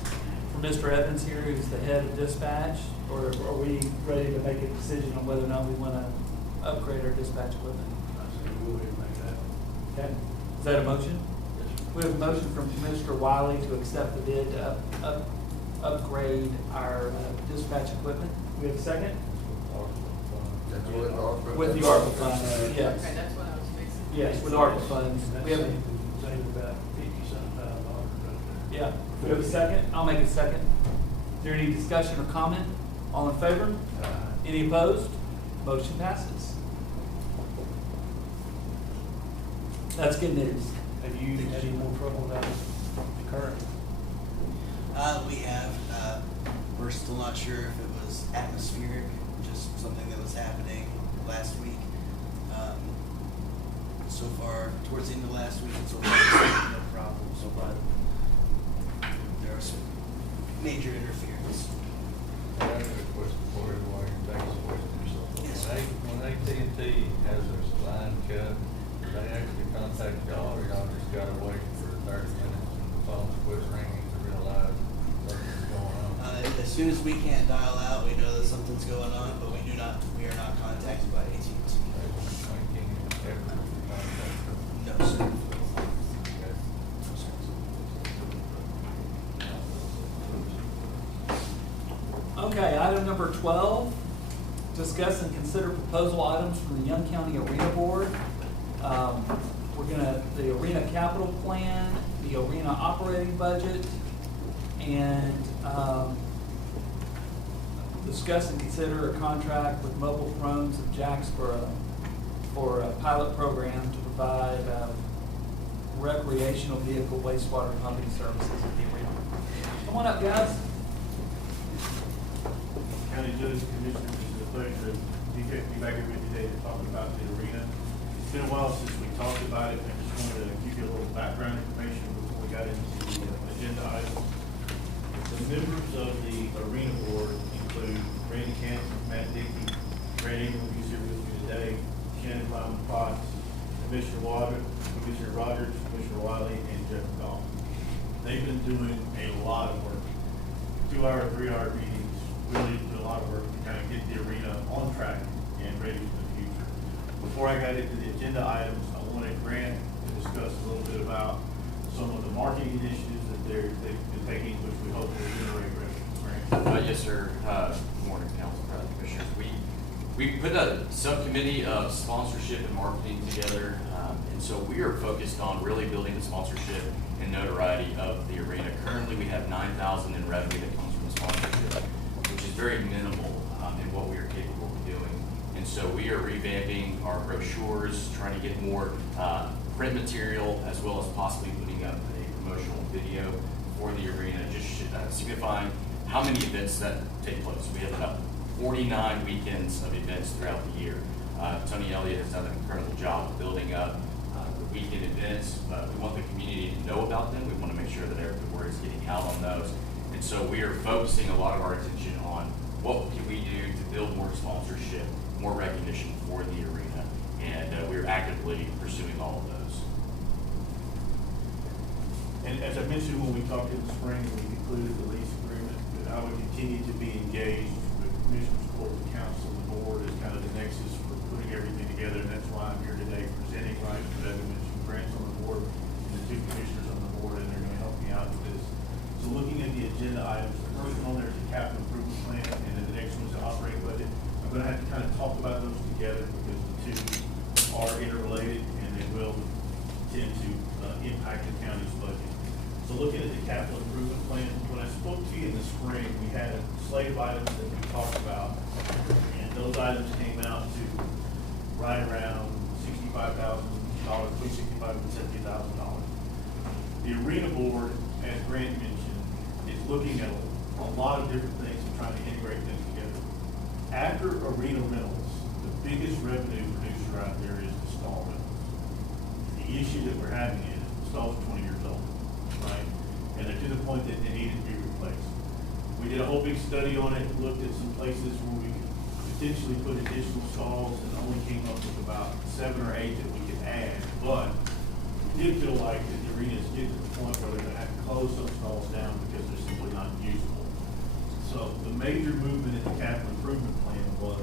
for Mr. Evans here, who's the head of dispatch? Or are we ready to make a decision on whether or not we want to upgrade our dispatch equipment? I say go ahead and make that. Okay, is that a motion? We have a motion from Commissioner Wiley to accept the bid to upgrade our dispatch equipment. We have a second? That's what ARPA. With the ARPA funds, yes. Okay, that's what I was fixing. Yes, with ARPA funds. And We that's have, saving about $50-something thousand right there. yeah, we have a second? I'll make a second. Is there any discussion or comment? All in favor? Any opposed? Motion passes. That's good news. Have you had any more trouble with that current? We have, We're still not sure if it was atmospheric, just something that was happening last week. So far, towards the end of last week, it's okay, no problems, but there was some major interference. I have a question for you while you're taking questions. Yes. When AT&T has their line cut, do they actually contact y'all, or y'all just gotta wait for 30 minutes and the phone quits ringing to realize something's going on? As soon as we can't dial out, we know that something's going on, but we are not contacted by AT&T. Can you ever contact them? No, sir. Okay. Okay, item number 12, discuss and consider proposal items from the Young County Arena Board. The arena capital plan, the arena operating budget, and discuss and consider a contract with Mobile Drones of Jacksboro for a pilot program to provide recreational vehicle wastewater pumping services at the arena. Come on up, guys. County Judge, Commissioners, it's a pleasure to be back here with you today to talk about the arena. It's been a while since we talked about it, and I just wanted to give you a little background information before we got into the agenda items. The members of the arena board include Randy Canton, Matt Dickey, Grant Ingram, who's here with me today, Shannon Lyman Potts, Commissioner Rogers, Commissioner Wiley, and Jeff Goff. They've been doing a lot of work, 2-hour, 3-hour meetings, really do a lot of work to kind of get the arena on track and ready for the future. Before I got into the agenda items, I wanted Grant to discuss a little bit about some of the marketing initiatives that they've been taking, which we hope will generate revenue. Grant? Yes, sir. Good morning, Council President, Commissioners. We put a subcommittee of sponsorship and marketing together, and so we are focused on really building the sponsorship and notoriety of the arena. Currently, we have $9,000 in revenue that comes from sponsorship, which is very minimal in what we are capable of doing. And so we are revamping our brochures, trying to get more print material, as well as possibly putting up a promotional video for the arena, just signifying how many events that take place. We have about 49 weekends of events throughout the year. Tony Elliott has done an incredible job of building up the weekend events. We want the community to know about them. We want to make sure that the word is getting out on those. And so we are focusing a lot of our attention on what can we do to build more sponsorship, more recognition for the arena, and we're actively pursuing all of those. And as I mentioned when we talked in the spring, we concluded the lease agreement, that I would continue to be engaged with Commissioners Court, the council, and the board as kind of the nexus for putting everything together, and that's why I'm here today presenting, right, as I mentioned, Grant's on the board, and the 2 commissioners on the board, and they're gonna help me out with this. So looking at the agenda items, the first one on there is the capital improvement plan, and then the next one's the operating budget. I'm gonna have to kind of talk about those together because the 2 are interrelated, and they will tend to impact the county's budget. So looking at the capital improvement plan, when I spoke to you in the spring, we had a slate of items that we talked about, and those items came out to right around $65,000, between $65,000 and $70,000. The arena board, as Grant mentioned, is looking at a lot of different things and trying to integrate them together. After arena rentals, the biggest revenue producer out there is the stall rentals. The issue that we're having is the stalls are 20 years old, right? And they're to the point that they need to be replaced. We did a whole big study on it, looked at some places where we could potentially put additional stalls, and only came up with about 7 or 8 that we could add. But we did feel like that the arena is getting to the point where they're gonna have to close some stalls down because they're simply not usable. So the major movement in the capital improvement plan was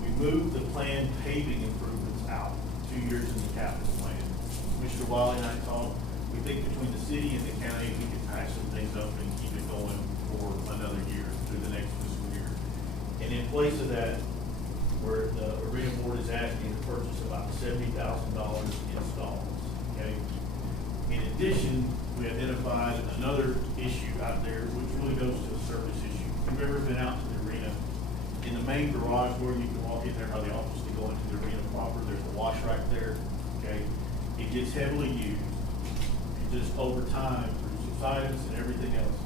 we moved the planned paving improvements out 2 years in the capital plan. Mr. Wiley and I talked, we think between the city and the county, we can patch some things up and keep it going for another year through the next fiscal year. And in place of that, where the arena board is asking to purchase about $70,000 in stalls, okay? In addition, we identified another issue out there, which really goes to a service issue. If you've ever been out to the arena, in the main garage door, you can walk in there by the office to go into the arena proper, there's a wash right there, okay? It gets heavily used. Just over time, through subsidence and everything else,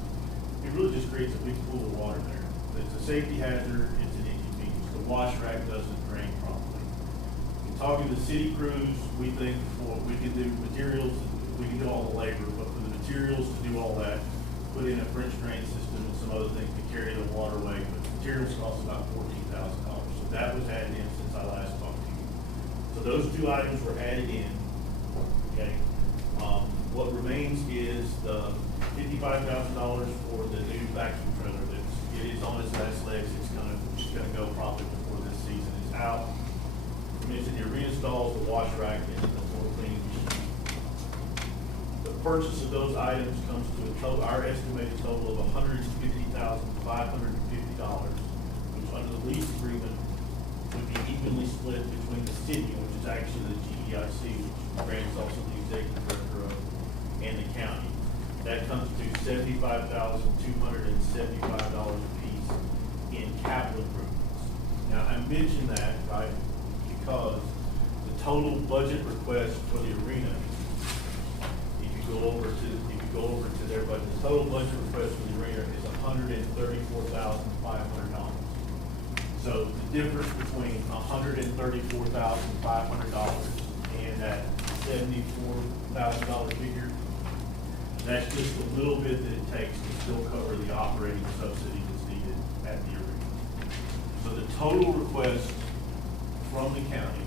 it really just creates a big pool of water there. It's a safety hazard, it's an inconvenience. The wash rack doesn't drain properly. In talking to the city crews, we think we can do materials, we can do all the labor, but for the materials to do all that, put in a French drain system and some other things to carry the water away, but materials cost about $14,000. So that was added in since I last talked to you. So those two items were added in, okay? What remains is the $55,000 for the new vacuum trailer. It is on its last legs. It's gonna go probably before this season is out. We mentioned the arena stalls, the wash rack, and the floor cleaning machine. The purchase of those items comes to a total, our estimated total of $150,550, which under the lease agreement would be evenly split between the city, which is actually the GEIC, which Grant's also the executive director of, and the county. That comes to $75,275 a piece in capital improvements. Now, I mention that, right, because the total budget request for the arena, if you go over to their budget, the total budget request for the arena is $134,500. So the difference between $134,500 and that $74,000 figure, that's just a little bit that it takes to still cover the operating subsidy that's needed at the arena. So the total request from the county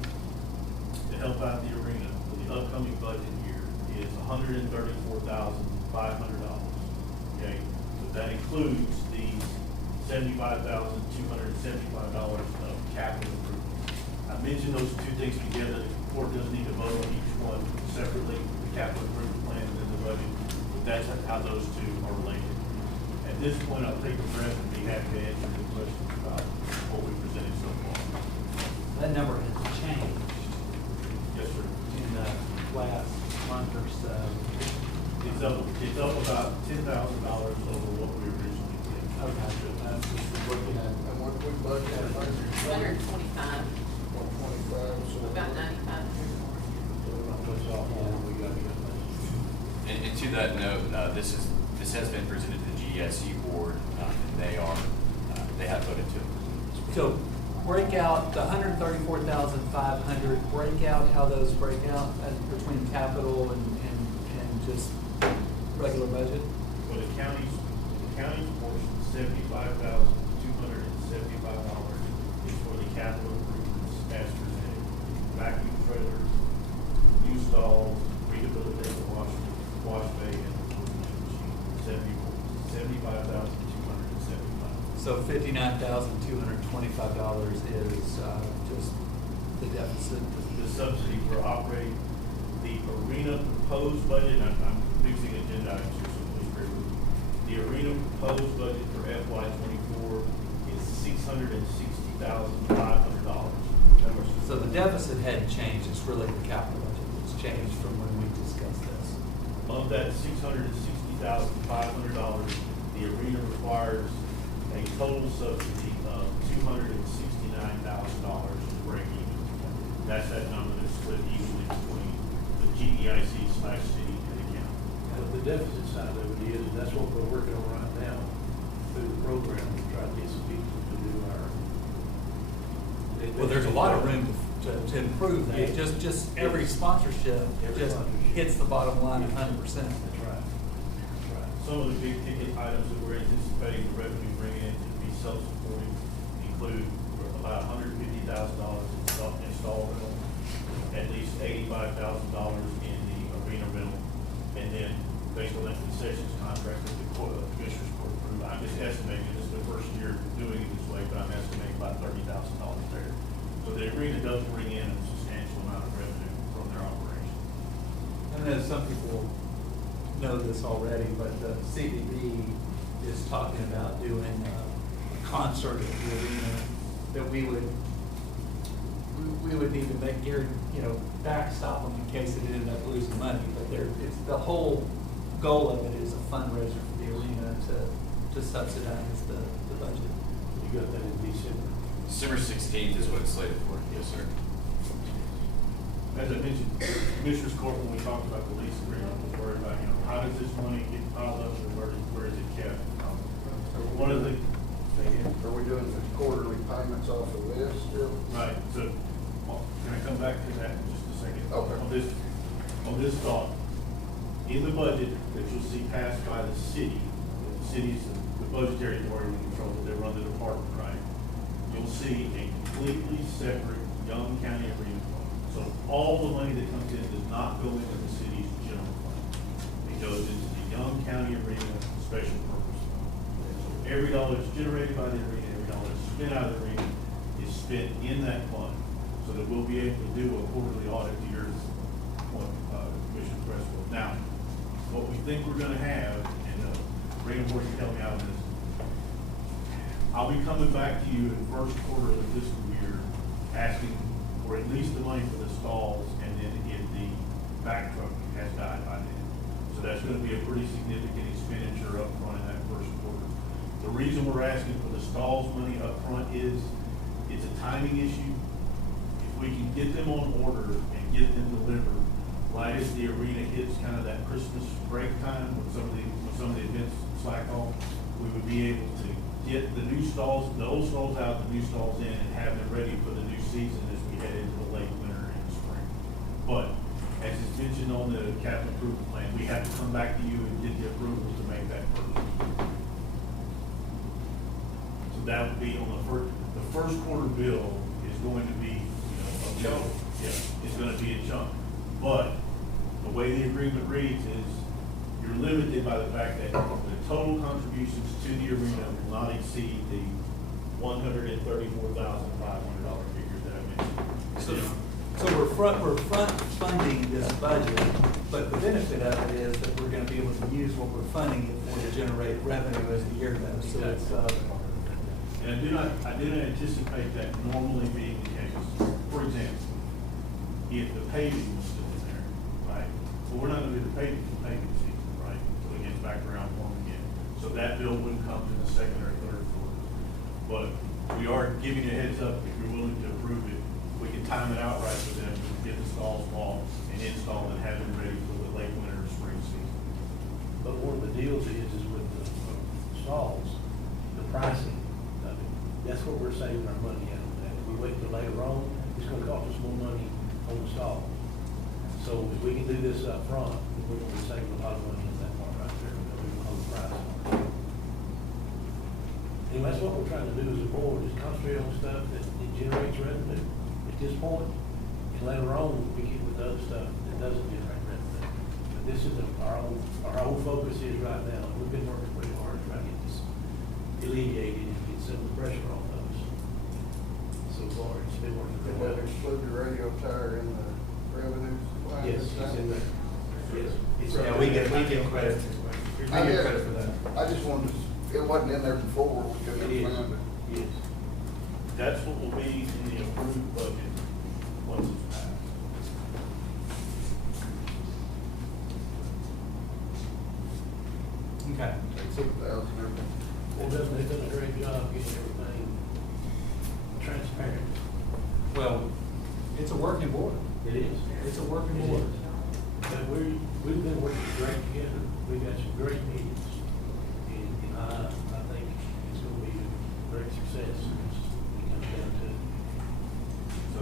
to help out the arena for the upcoming budget year is $134,500. Okay, but that includes the $75,275 of capital improvement. I mentioned those two things together. The court does need to vote on each one separately, the capital improvement plan and then the budget. That's how those two are related. At this point, I'll take a breath and be happy to answer any questions about what we presented so far. That number has changed Yes, sir. in the last month or so. It's up about $10,000 over what we originally did. Okay, I'm just looking at, And what we budgeted, $125, 125, so. about $9,500 more. What's off, we got to get that. And to that note, this has been presented to the GEIC board, and they have voted to approve. so break out the $134,500, break out how those break out between capital and just regular budget? For the county's portion, $75,275 is for the capital improvements as presented. Vacuum trailers, new stalls, rehabilitating the wash bay, and $75,275. So $59,225 is just the deficit. The subsidy for operating the arena proposed budget, I'm mixing agenda items here, so please bear with me. The arena proposed budget for FY '24 is $660,500. So the deficit hadn't changed, it's really the capital budget that's changed from when we discussed this. Of that $660,500, the arena requires a total subsidy of $269,000 to break even. That's that number that's split evenly between the GEIC/city and the county. But the deficit side of it is, that's what we're working on right now through the program to try to get some people to do our. Well, there's a lot of room to improve that. Yeah. Just every sponsorship just hits the bottom line 100%. That's right. That's right. Some of the big ticket items that we're anticipating the revenue bringing in to be self-supporting include about $150,000 in install rental, at least $85,000 in the arena rental, and then based on that concessions contract that the commissioners court approved, I'm just estimating, this is the first year doing it this way, but I'm estimating about $30,000 there. So the arena does bring in a substantial amount of revenue from their operation. I know some people know this already, but the CBB is talking about doing a concert at the arena that we would need to make, backstop them in case it ended up losing money. But it's the whole goal of it is a fundraiser for the arena to subsidize the budget. You got that in December. December 16th is what it's slated for. Yes, sir. As I mentioned, Commissioners Court, when we talked about the lease agreement, was worried about, how does this money get piled up and where is it kept? One of the, Are we doing the quarterly payments off of this still? right, so, can I come back to that in just a second? Okay. On this thought, in the budget that you'll see passed by the city, the city's, the budgetary authority will control it, they run the department, right? You'll see a completely separate Young County Arena Fund. So all the money that comes in does not go into the city's general fund. It goes into the Young County Arena Special Purpose Fund. So every dollar that's generated by the arena, every dollar that's spent out of the arena is spent in that fund. So that we'll be able to do a quarterly audit to your point, Commissioner Crestwell. Now, what we think we're gonna have, and Brandon Board can help me out on this, I'll be coming back to you in the first quarter of the fiscal year, asking for at least the money for the stalls, and then if the back truck has died by then. So that's gonna be a pretty significant expenditure up front in that first quarter. The reason we're asking for the stalls money up front is, it's a timing issue. If we can get them on order and get them delivered, right as the arena hits kind of that Christmas break time, when some of the events slack off, we would be able to get the new stalls, the old stalls out, the new stalls in, and have them ready for the new season as we head into the late winter and the spring. But, as is mentioned on the capital improvement plan, we have to come back to you and get the approval to make that purchase. So that would be on the first quarter bill is going to be, a chunk. Yeah, it's gonna be a chunk. But, the way the agreement reads is, you're limited by the fact that the total contributions to the arena will not exceed the $134,500 figure that I mentioned. So we're front funding this budget, but the benefit of it is that we're gonna be able to use what we're funding it for to generate revenue as the year goes, so it's, And I do not anticipate that normally being the case. For example, if the paving was still in there, right? Well, we're not gonna do the paving season, right? So it gets back around one again. So that bill wouldn't come to the second or third quarter. But we are giving you a heads up, if you're willing to approve it, we can time it out right for them to get the stalls bought and installed and have them ready for the late winter or spring season. But one of the deals is with the stalls, the pricing of it. That's what we're saving our money out of that. If we wait till later on, it's gonna cost us more money on the stall. So if we can do this up front, we're gonna be saving a lot of money in that part right there, on the price. And that's what we're trying to do as a board, is concentrate on stuff that it generates revenue at this point. And later on, we get with other stuff that doesn't generate revenue. But this is our whole focus is right now. We've been working pretty hard to try to get this alleviated and get some of the pressure off those. So far, it's been working Did pretty that well. include the radio tower in the revenue? line? Yes, it's in there. Yes. yeah, we get credit. We I get guess- credit for that. I just wanted to, it wasn't in there before, we It couldn't is. find it. Yes. That's what will be in the approved budget once it's passed. Okay. $6,000. Well, they've done a great job getting everything transparent. Well, it's a working board. It is. It's a working It board. is. But we've been working great together. We've had some great meetings. And I think it's gonna be a great success once it comes down to it. So,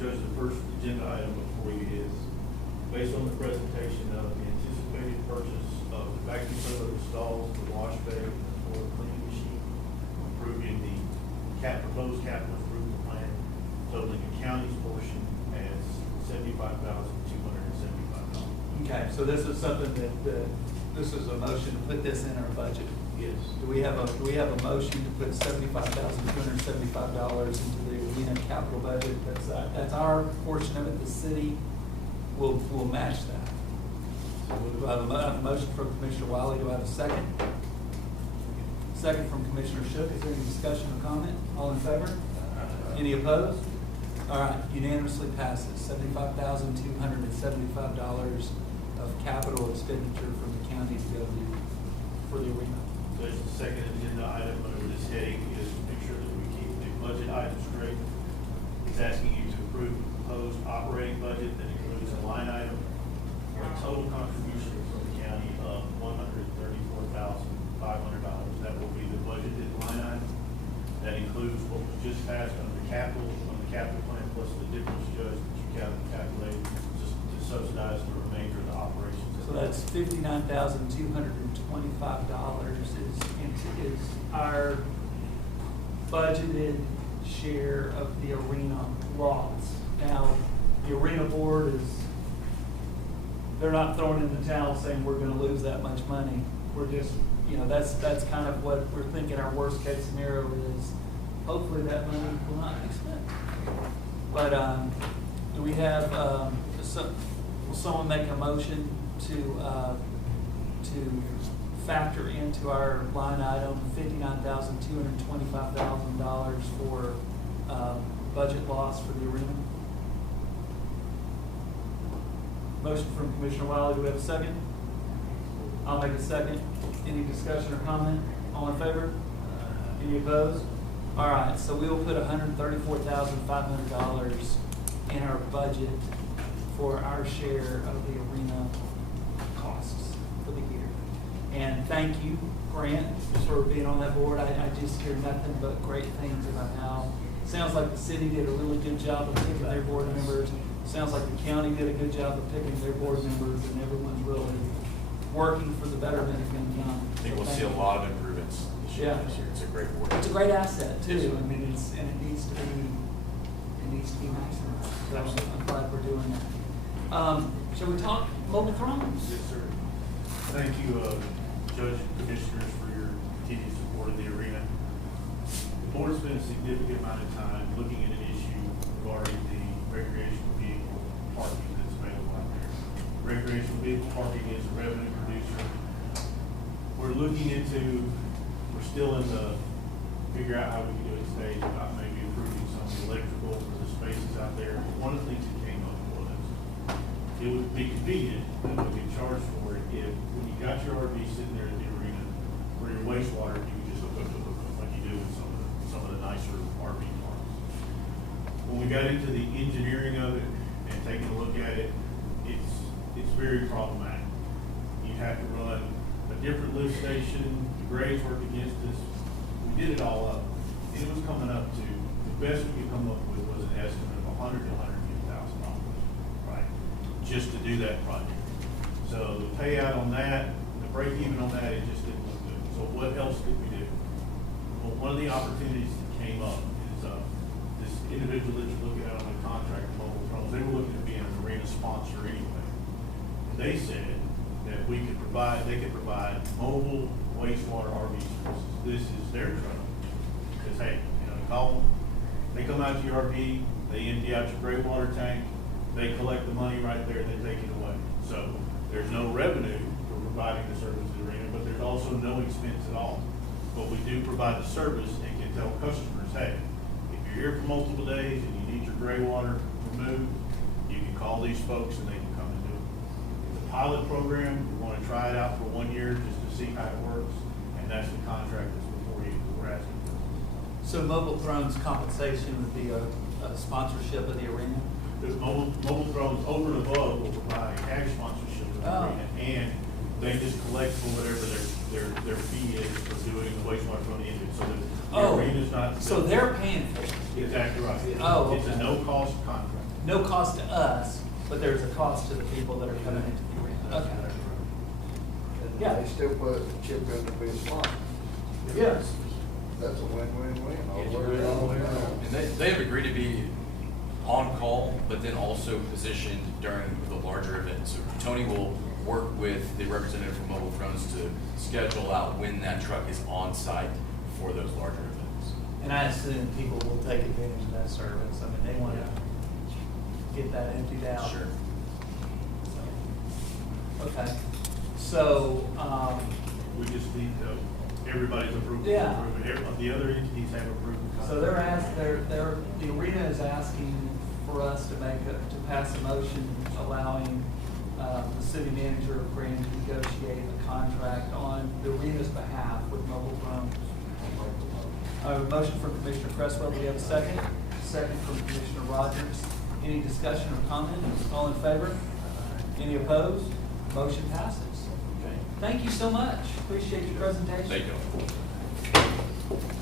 Judge, the first agenda item before you is, based on the presentation of the anticipated purchase of the vacuum sealer stalls, the wash bay, and the floor cleaning machine, approving the proposed capital improvement plan, totaling the county's portion as $75,275. Okay, so this is something that, this is a motion to put this in our budget. Yes. Do we have a motion to put $75,275 into the arena capital budget? That's our portion of it. The city will match that. So do I have a motion from Commissioner Wiley? Do I have a second? Second from Commissioner Shook. Is there any discussion or comment? All in favor? Any opposed? All right, unanimously passes. $75,275 of capital expenditure from the county to go for the arena. There's the second agenda item under this heading is to make sure that we keep the budget items straight. It's asking you to approve the proposed operating budget that includes a line item for a total contribution from the county of $134,500. That will be the budgeted line item. That includes what was just passed on the capital plan, plus the difference, Judge, that you calculated just to subsidize the remainder of the operations. So that's $59,225 is our budgeted share of the arena loss. Now, the arena board they're not throwing in the towel saying we're gonna lose that much money. We're just, that's kind of what we're thinking our worst case scenario is. Hopefully that money will not be spent. But, do we have, will someone make a motion to factor into our line item $59,225,000 for, budget loss for the arena? Motion from Commissioner Wiley, do we have a second? I'll make a second. Any discussion or comment? All in favor? Any opposed? All right, so we will put $134,500 in our budget for our share of the arena costs for the year. And thank you, Grant, for being on that board. I just hear nothing but great things about how, sounds like the city did a really good job of picking their board members. Sounds like the county did a good job of picking their board members, and everyone's really working for the betterment of Young County. I think we'll see a lot of improvements this year. Yeah. It's a great board. It's a great asset too. Yes, sir. I mean, it needs to be maximized. So I'm glad we're doing that. Shall we talk mobile thrones? Yes, sir. Thank you, Judge and Commissioners, for your continued support of the arena. The board spent a significant amount of time looking at an issue regarding the recreational vehicle parking that's available out there. Recreational vehicle parking is a revenue producer. We're still in the figure out how we can do it stage about maybe improving some of the electrical for the spaces out there. One of the things that came up was it would be convenient that we could charge for it if, when you got your RV sitting there at the arena, for your wastewater, you could just hook up like you do with some of the nicer RV parks. When we got into the engineering of it and taking a look at it, it's very problematic. You'd have to run a different lift station, the grades worked against us. We did it all up, and it was coming up to, the best we could come up with was an estimate of $100,000 to $150,000, right? Just to do that project. So the payout on that, the break even on that, it just didn't look good. So what else could we do? Well, one of the opportunities that came up is, this individual that you're looking at on the contract, Mobile Thrones, they were looking to be an arena sponsor anyway. And they said that they could provide mobile wastewater RV services. This is their truck. Because, hey, you call them, they come out to your RV, they empty out your gray water tank, they collect the money right there, they take it away. So there's no revenue for providing the service to the arena, but there's also no expense at all. But we do provide the service and can tell customers, hey, if you're here for multiple days and you need your gray water removed, you can call these folks and they can come and do it. It's a pilot program. We want to try it out for 1 year just to see how it works, and that's the contract that's before you that we're asking for. So Mobile Thrones compensation would be a sponsorship of the arena? Because Mobile Thrones over and above will provide a cash sponsorship of the arena, and they just collect for whatever their fee is for doing the wastewater from the engine. So the arena's not. So they're paying for it? Exactly right. Oh, It's a okay. no-cost contract. No cost to us, but there's a cost to the people that are coming into the arena. Okay. And Yeah. they still put a chip in to be a sponsor. Yes. That's a win-win-win all the way around. And they have agreed to be on call, but then also positioned during the larger events. So Tony will work with the representative from Mobile Thrones to schedule out when that truck is on site for those larger events. And I assume people will take advantage of that service. I mean, they want to get that emptied out. Sure. Okay. So, We just need everybody's approval. Yeah. The other entities have approved. the so the arena is asking for us to pass a motion allowing the city manager of Grand to negotiate a contract on the arena's behalf with Mobile Thrones. A motion from Commissioner Cresswell. Do we have a second? Second from Commissioner Rogers. Any discussion or comment? All in favor? Any opposed? Motion passes. Okay. Thank you so much. Appreciate your presentation. Thank you.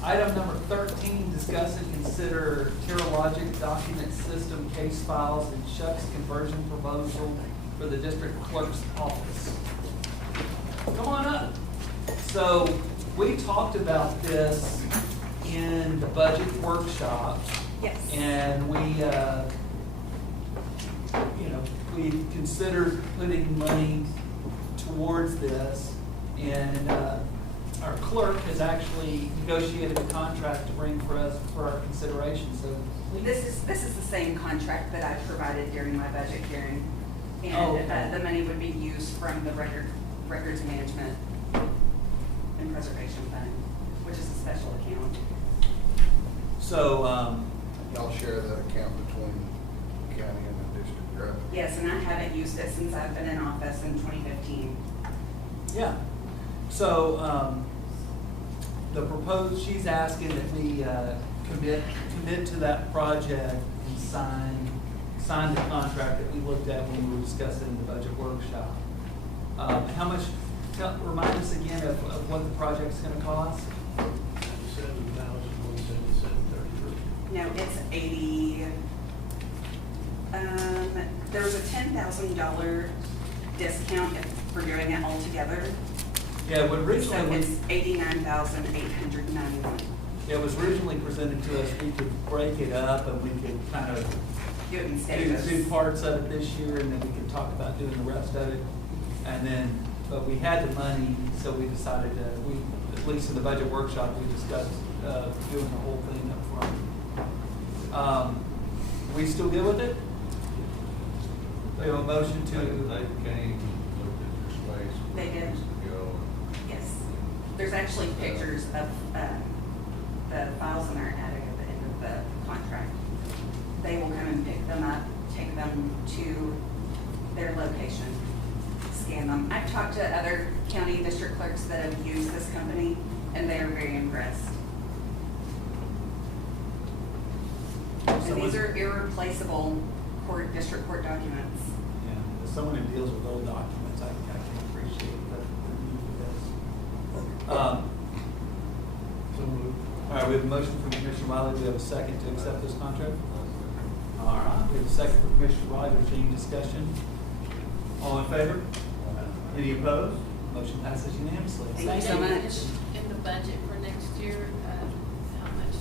Item number 13, discuss and consider Terralogic document system case files and Chuck's conversion proposal for the district clerk's office. Come on up. So we talked about this in the budget workshop. Yes. And we, we considered putting money towards this. And our clerk has actually negotiated a contract to bring for us for our consideration, so. This is the same contract that I provided during my budget hearing. Oh, And okay. the money would be used from the records management and preservation fund, which is a special account. So, Y'all share that account between the county and the district, right? Yes, and I haven't used it since I've been in office in 2015. yeah. So, she's asking that we commit to that project and sign the contract that we looked at when we were discussing the budget workshop. How much, remind us again of what the project's gonna cost? $7,177.33. No, it's 80, there was a $10,000 discount for doing it all together. Yeah, what So originally, it's $89,891. it was originally presented to us, we could break it up and we could kind of Do it in do stages. 2 parts of it this year, and then we could talk about doing the rest of it. And then, but we had the money, so we decided to, at least in the budget workshop, we discussed doing the whole thing up front. We still good with it? We have a motion They to, came and looked at your space. They did. Years ago. Yes. There's actually pictures of the files in our attic at the end of the contract. They will come and pick them up, take them to their location, scan them. I've talked to other county district clerks that have used this company, and they are very impressed. And these are irreplaceable district court documents. yeah, as someone who deals with old documents, I can appreciate the need for this. So moved. All right, we have a motion from Commissioner Wiley. Do we have a second to accept this contract? All right, we have a second from Commissioner Wiley. Is there any discussion? All in favor? Any opposed? Motion passes unanimously. Thank you so much. In the budget for next year, how much,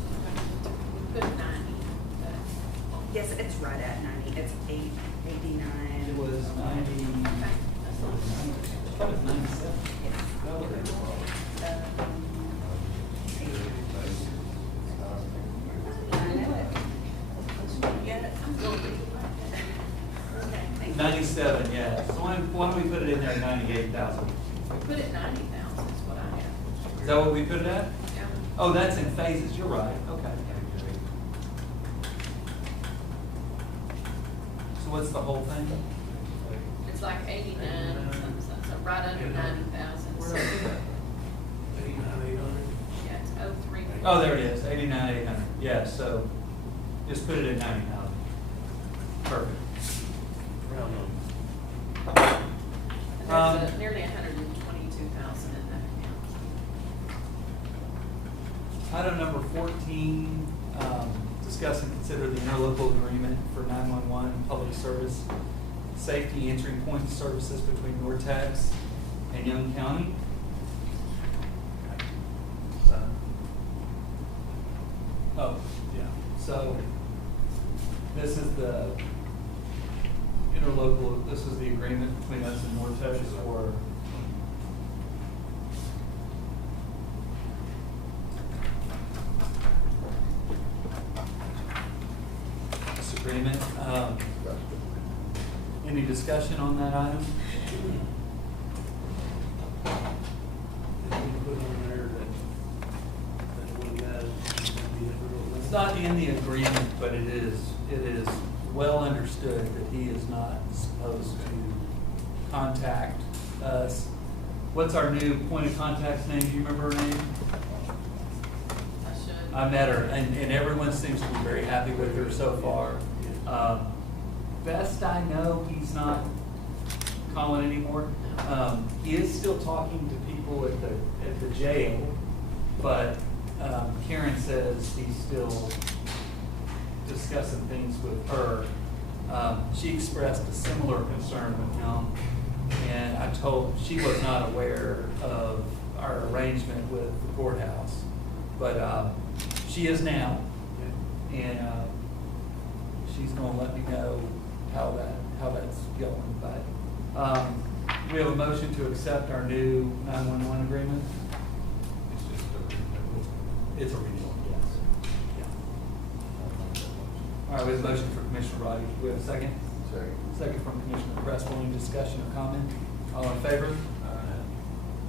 we put 90, but Yes, it's right at 90. It's 889. It was 90, I thought it was 97. Oh, okay. I know it. Yeah, I'm going to. Okay, thank you. 97, yeah. So why don't we put it in there at 98,000? we put it 90,000 is what I have. Is that what we put it at? Yeah. Oh, that's in phases. You're right. Okay. So what's the whole thing? It's like 89, so right under 90,000. Where So, did I see that? 89,800. yeah, it's 03. Oh, there it is, 89,800. Yeah, so just put it at 90,000. Perfect. Round number. And there's nearly 122,000 in that account. Item number 14, discuss and consider the interlocal agreement for 911 public service safety entering point services between Nortex and Young County. Oh, yeah, so this is the interlocal, this is the agreement between us and Nortex for this agreement. Any discussion on that item? Did we put on there that one guy's It's not in the agreement, but it is well understood that he is not supposed to contact us. What's our new point of contact's name? Do you remember her name? I should. I met her, and everyone seems to be very happy with her so far. Best I know, he's not Colin anymore. He is still talking to people at the jail, but Karen says he's still discussing things with her. She expressed a similar concern with him, and I told, she was not aware of our arrangement with the courthouse, but she is now, and she's gonna let me know how that's going. But we have a motion to accept our new 911 agreement. It's just a renewal. It's a renewal, yes. Yeah. All right, we have a motion for Commissioner Roddy. Do we have a second? Second from Commissioner Cresswell. Any discussion or comment? All in favor?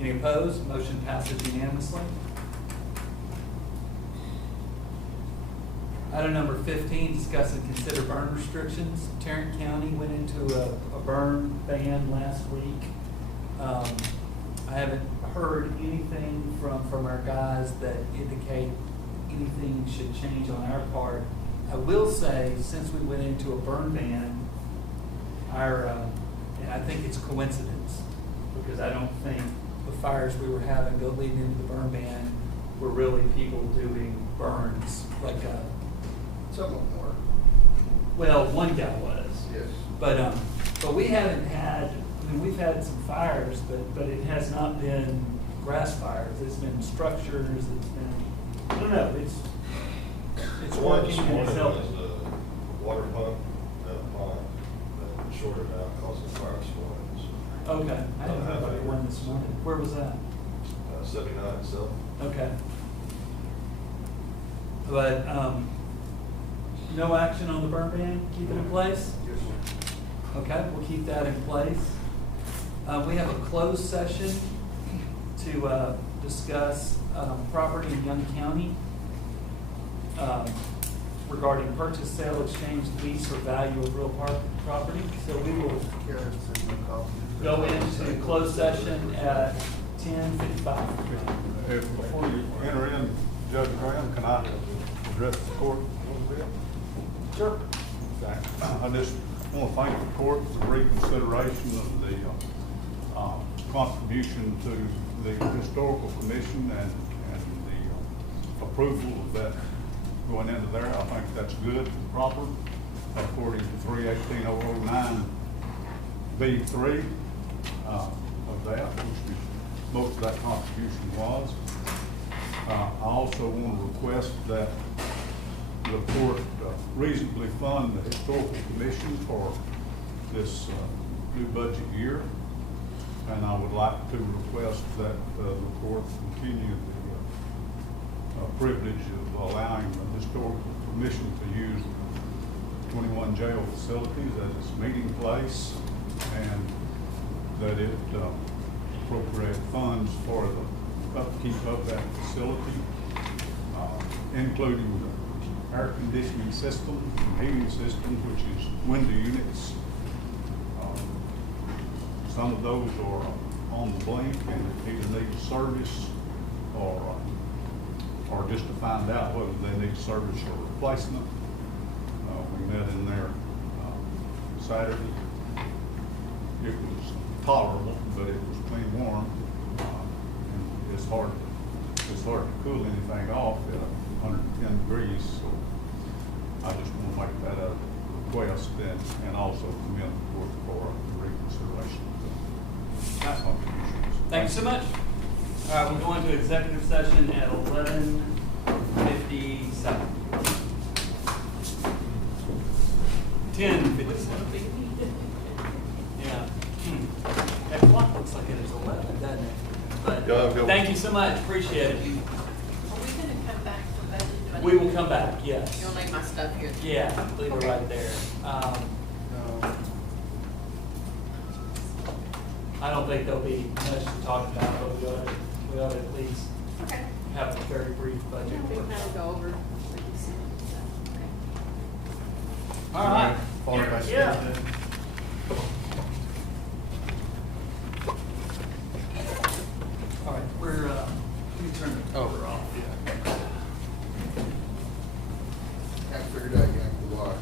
Any opposed? Motion passes unanimously. Item number 15, discuss and consider burn restrictions. Tarrant County went into a burn ban last week. I haven't heard anything from our guys that indicate anything should change on our part. I will say, since we went into a burn ban, and I think it's coincidence, because I don't think the fires we were having go leading into the burn ban were really people doing burns, like Some of them were. well, one guy was. Yes. But we haven't had, I mean, we've had some fires, but it has not been grass fires. It's been structures, it's been, I don't know, it's working and it's helping. Is the water pump at a pond that shorted out causing fire spoilage. Okay, I didn't know about one this morning. Where was that? 79 itself. Okay. But, no action on the burn ban, keep it in place? Yes, sir. Okay, we'll keep that in place. We have a closed session to discuss property in Young County regarding purchase, sale, exchange, lease, or value of real property. So we will go into closed session at 10:55. Before you enter in, Judge Graham, can I address the court a little bit? Sure. Okay. I just want to thank the court for reconsideration of the contribution to the Historical Commission and the approval of that going into there. I think that's good and proper according to 318.009 B3 of that, which most of that contribution was. I also want to request that the court reasonably fund the Historical Commission for this new budget year. And I would like to request that the court continue the privilege of allowing the Historical Commission to use 21 jail facilities as its meeting place, and that it appropriate funds for the upkeep of that facility, including the air conditioning system and heating system, which is window units. Some of those are on the blink and either need service or just to find out whether they need service or replacement. We met in there Saturday. It was tolerable, but it was plenty warm. And it's hard to cool anything off at 110 degrees. So I just want to make that a request and also commend the court for the reconsideration. Thank you so much. All right, we'll go into executive session at 11:57. 10:57. Yeah. That clock looks like it is 11, doesn't it? But thank you so much. Appreciate it. Are we gonna come back for budget? Do I We need will to- come back, yes. You'll leave my stuff here? Yeah, leave it Okay. right there. I don't think there'll be much to talk about, but we ought to at least Okay. have a very brief budget. We can kind of go over what you said. Okay. All right. Yeah. All right, let me turn the cover off. I figured out you have to watch.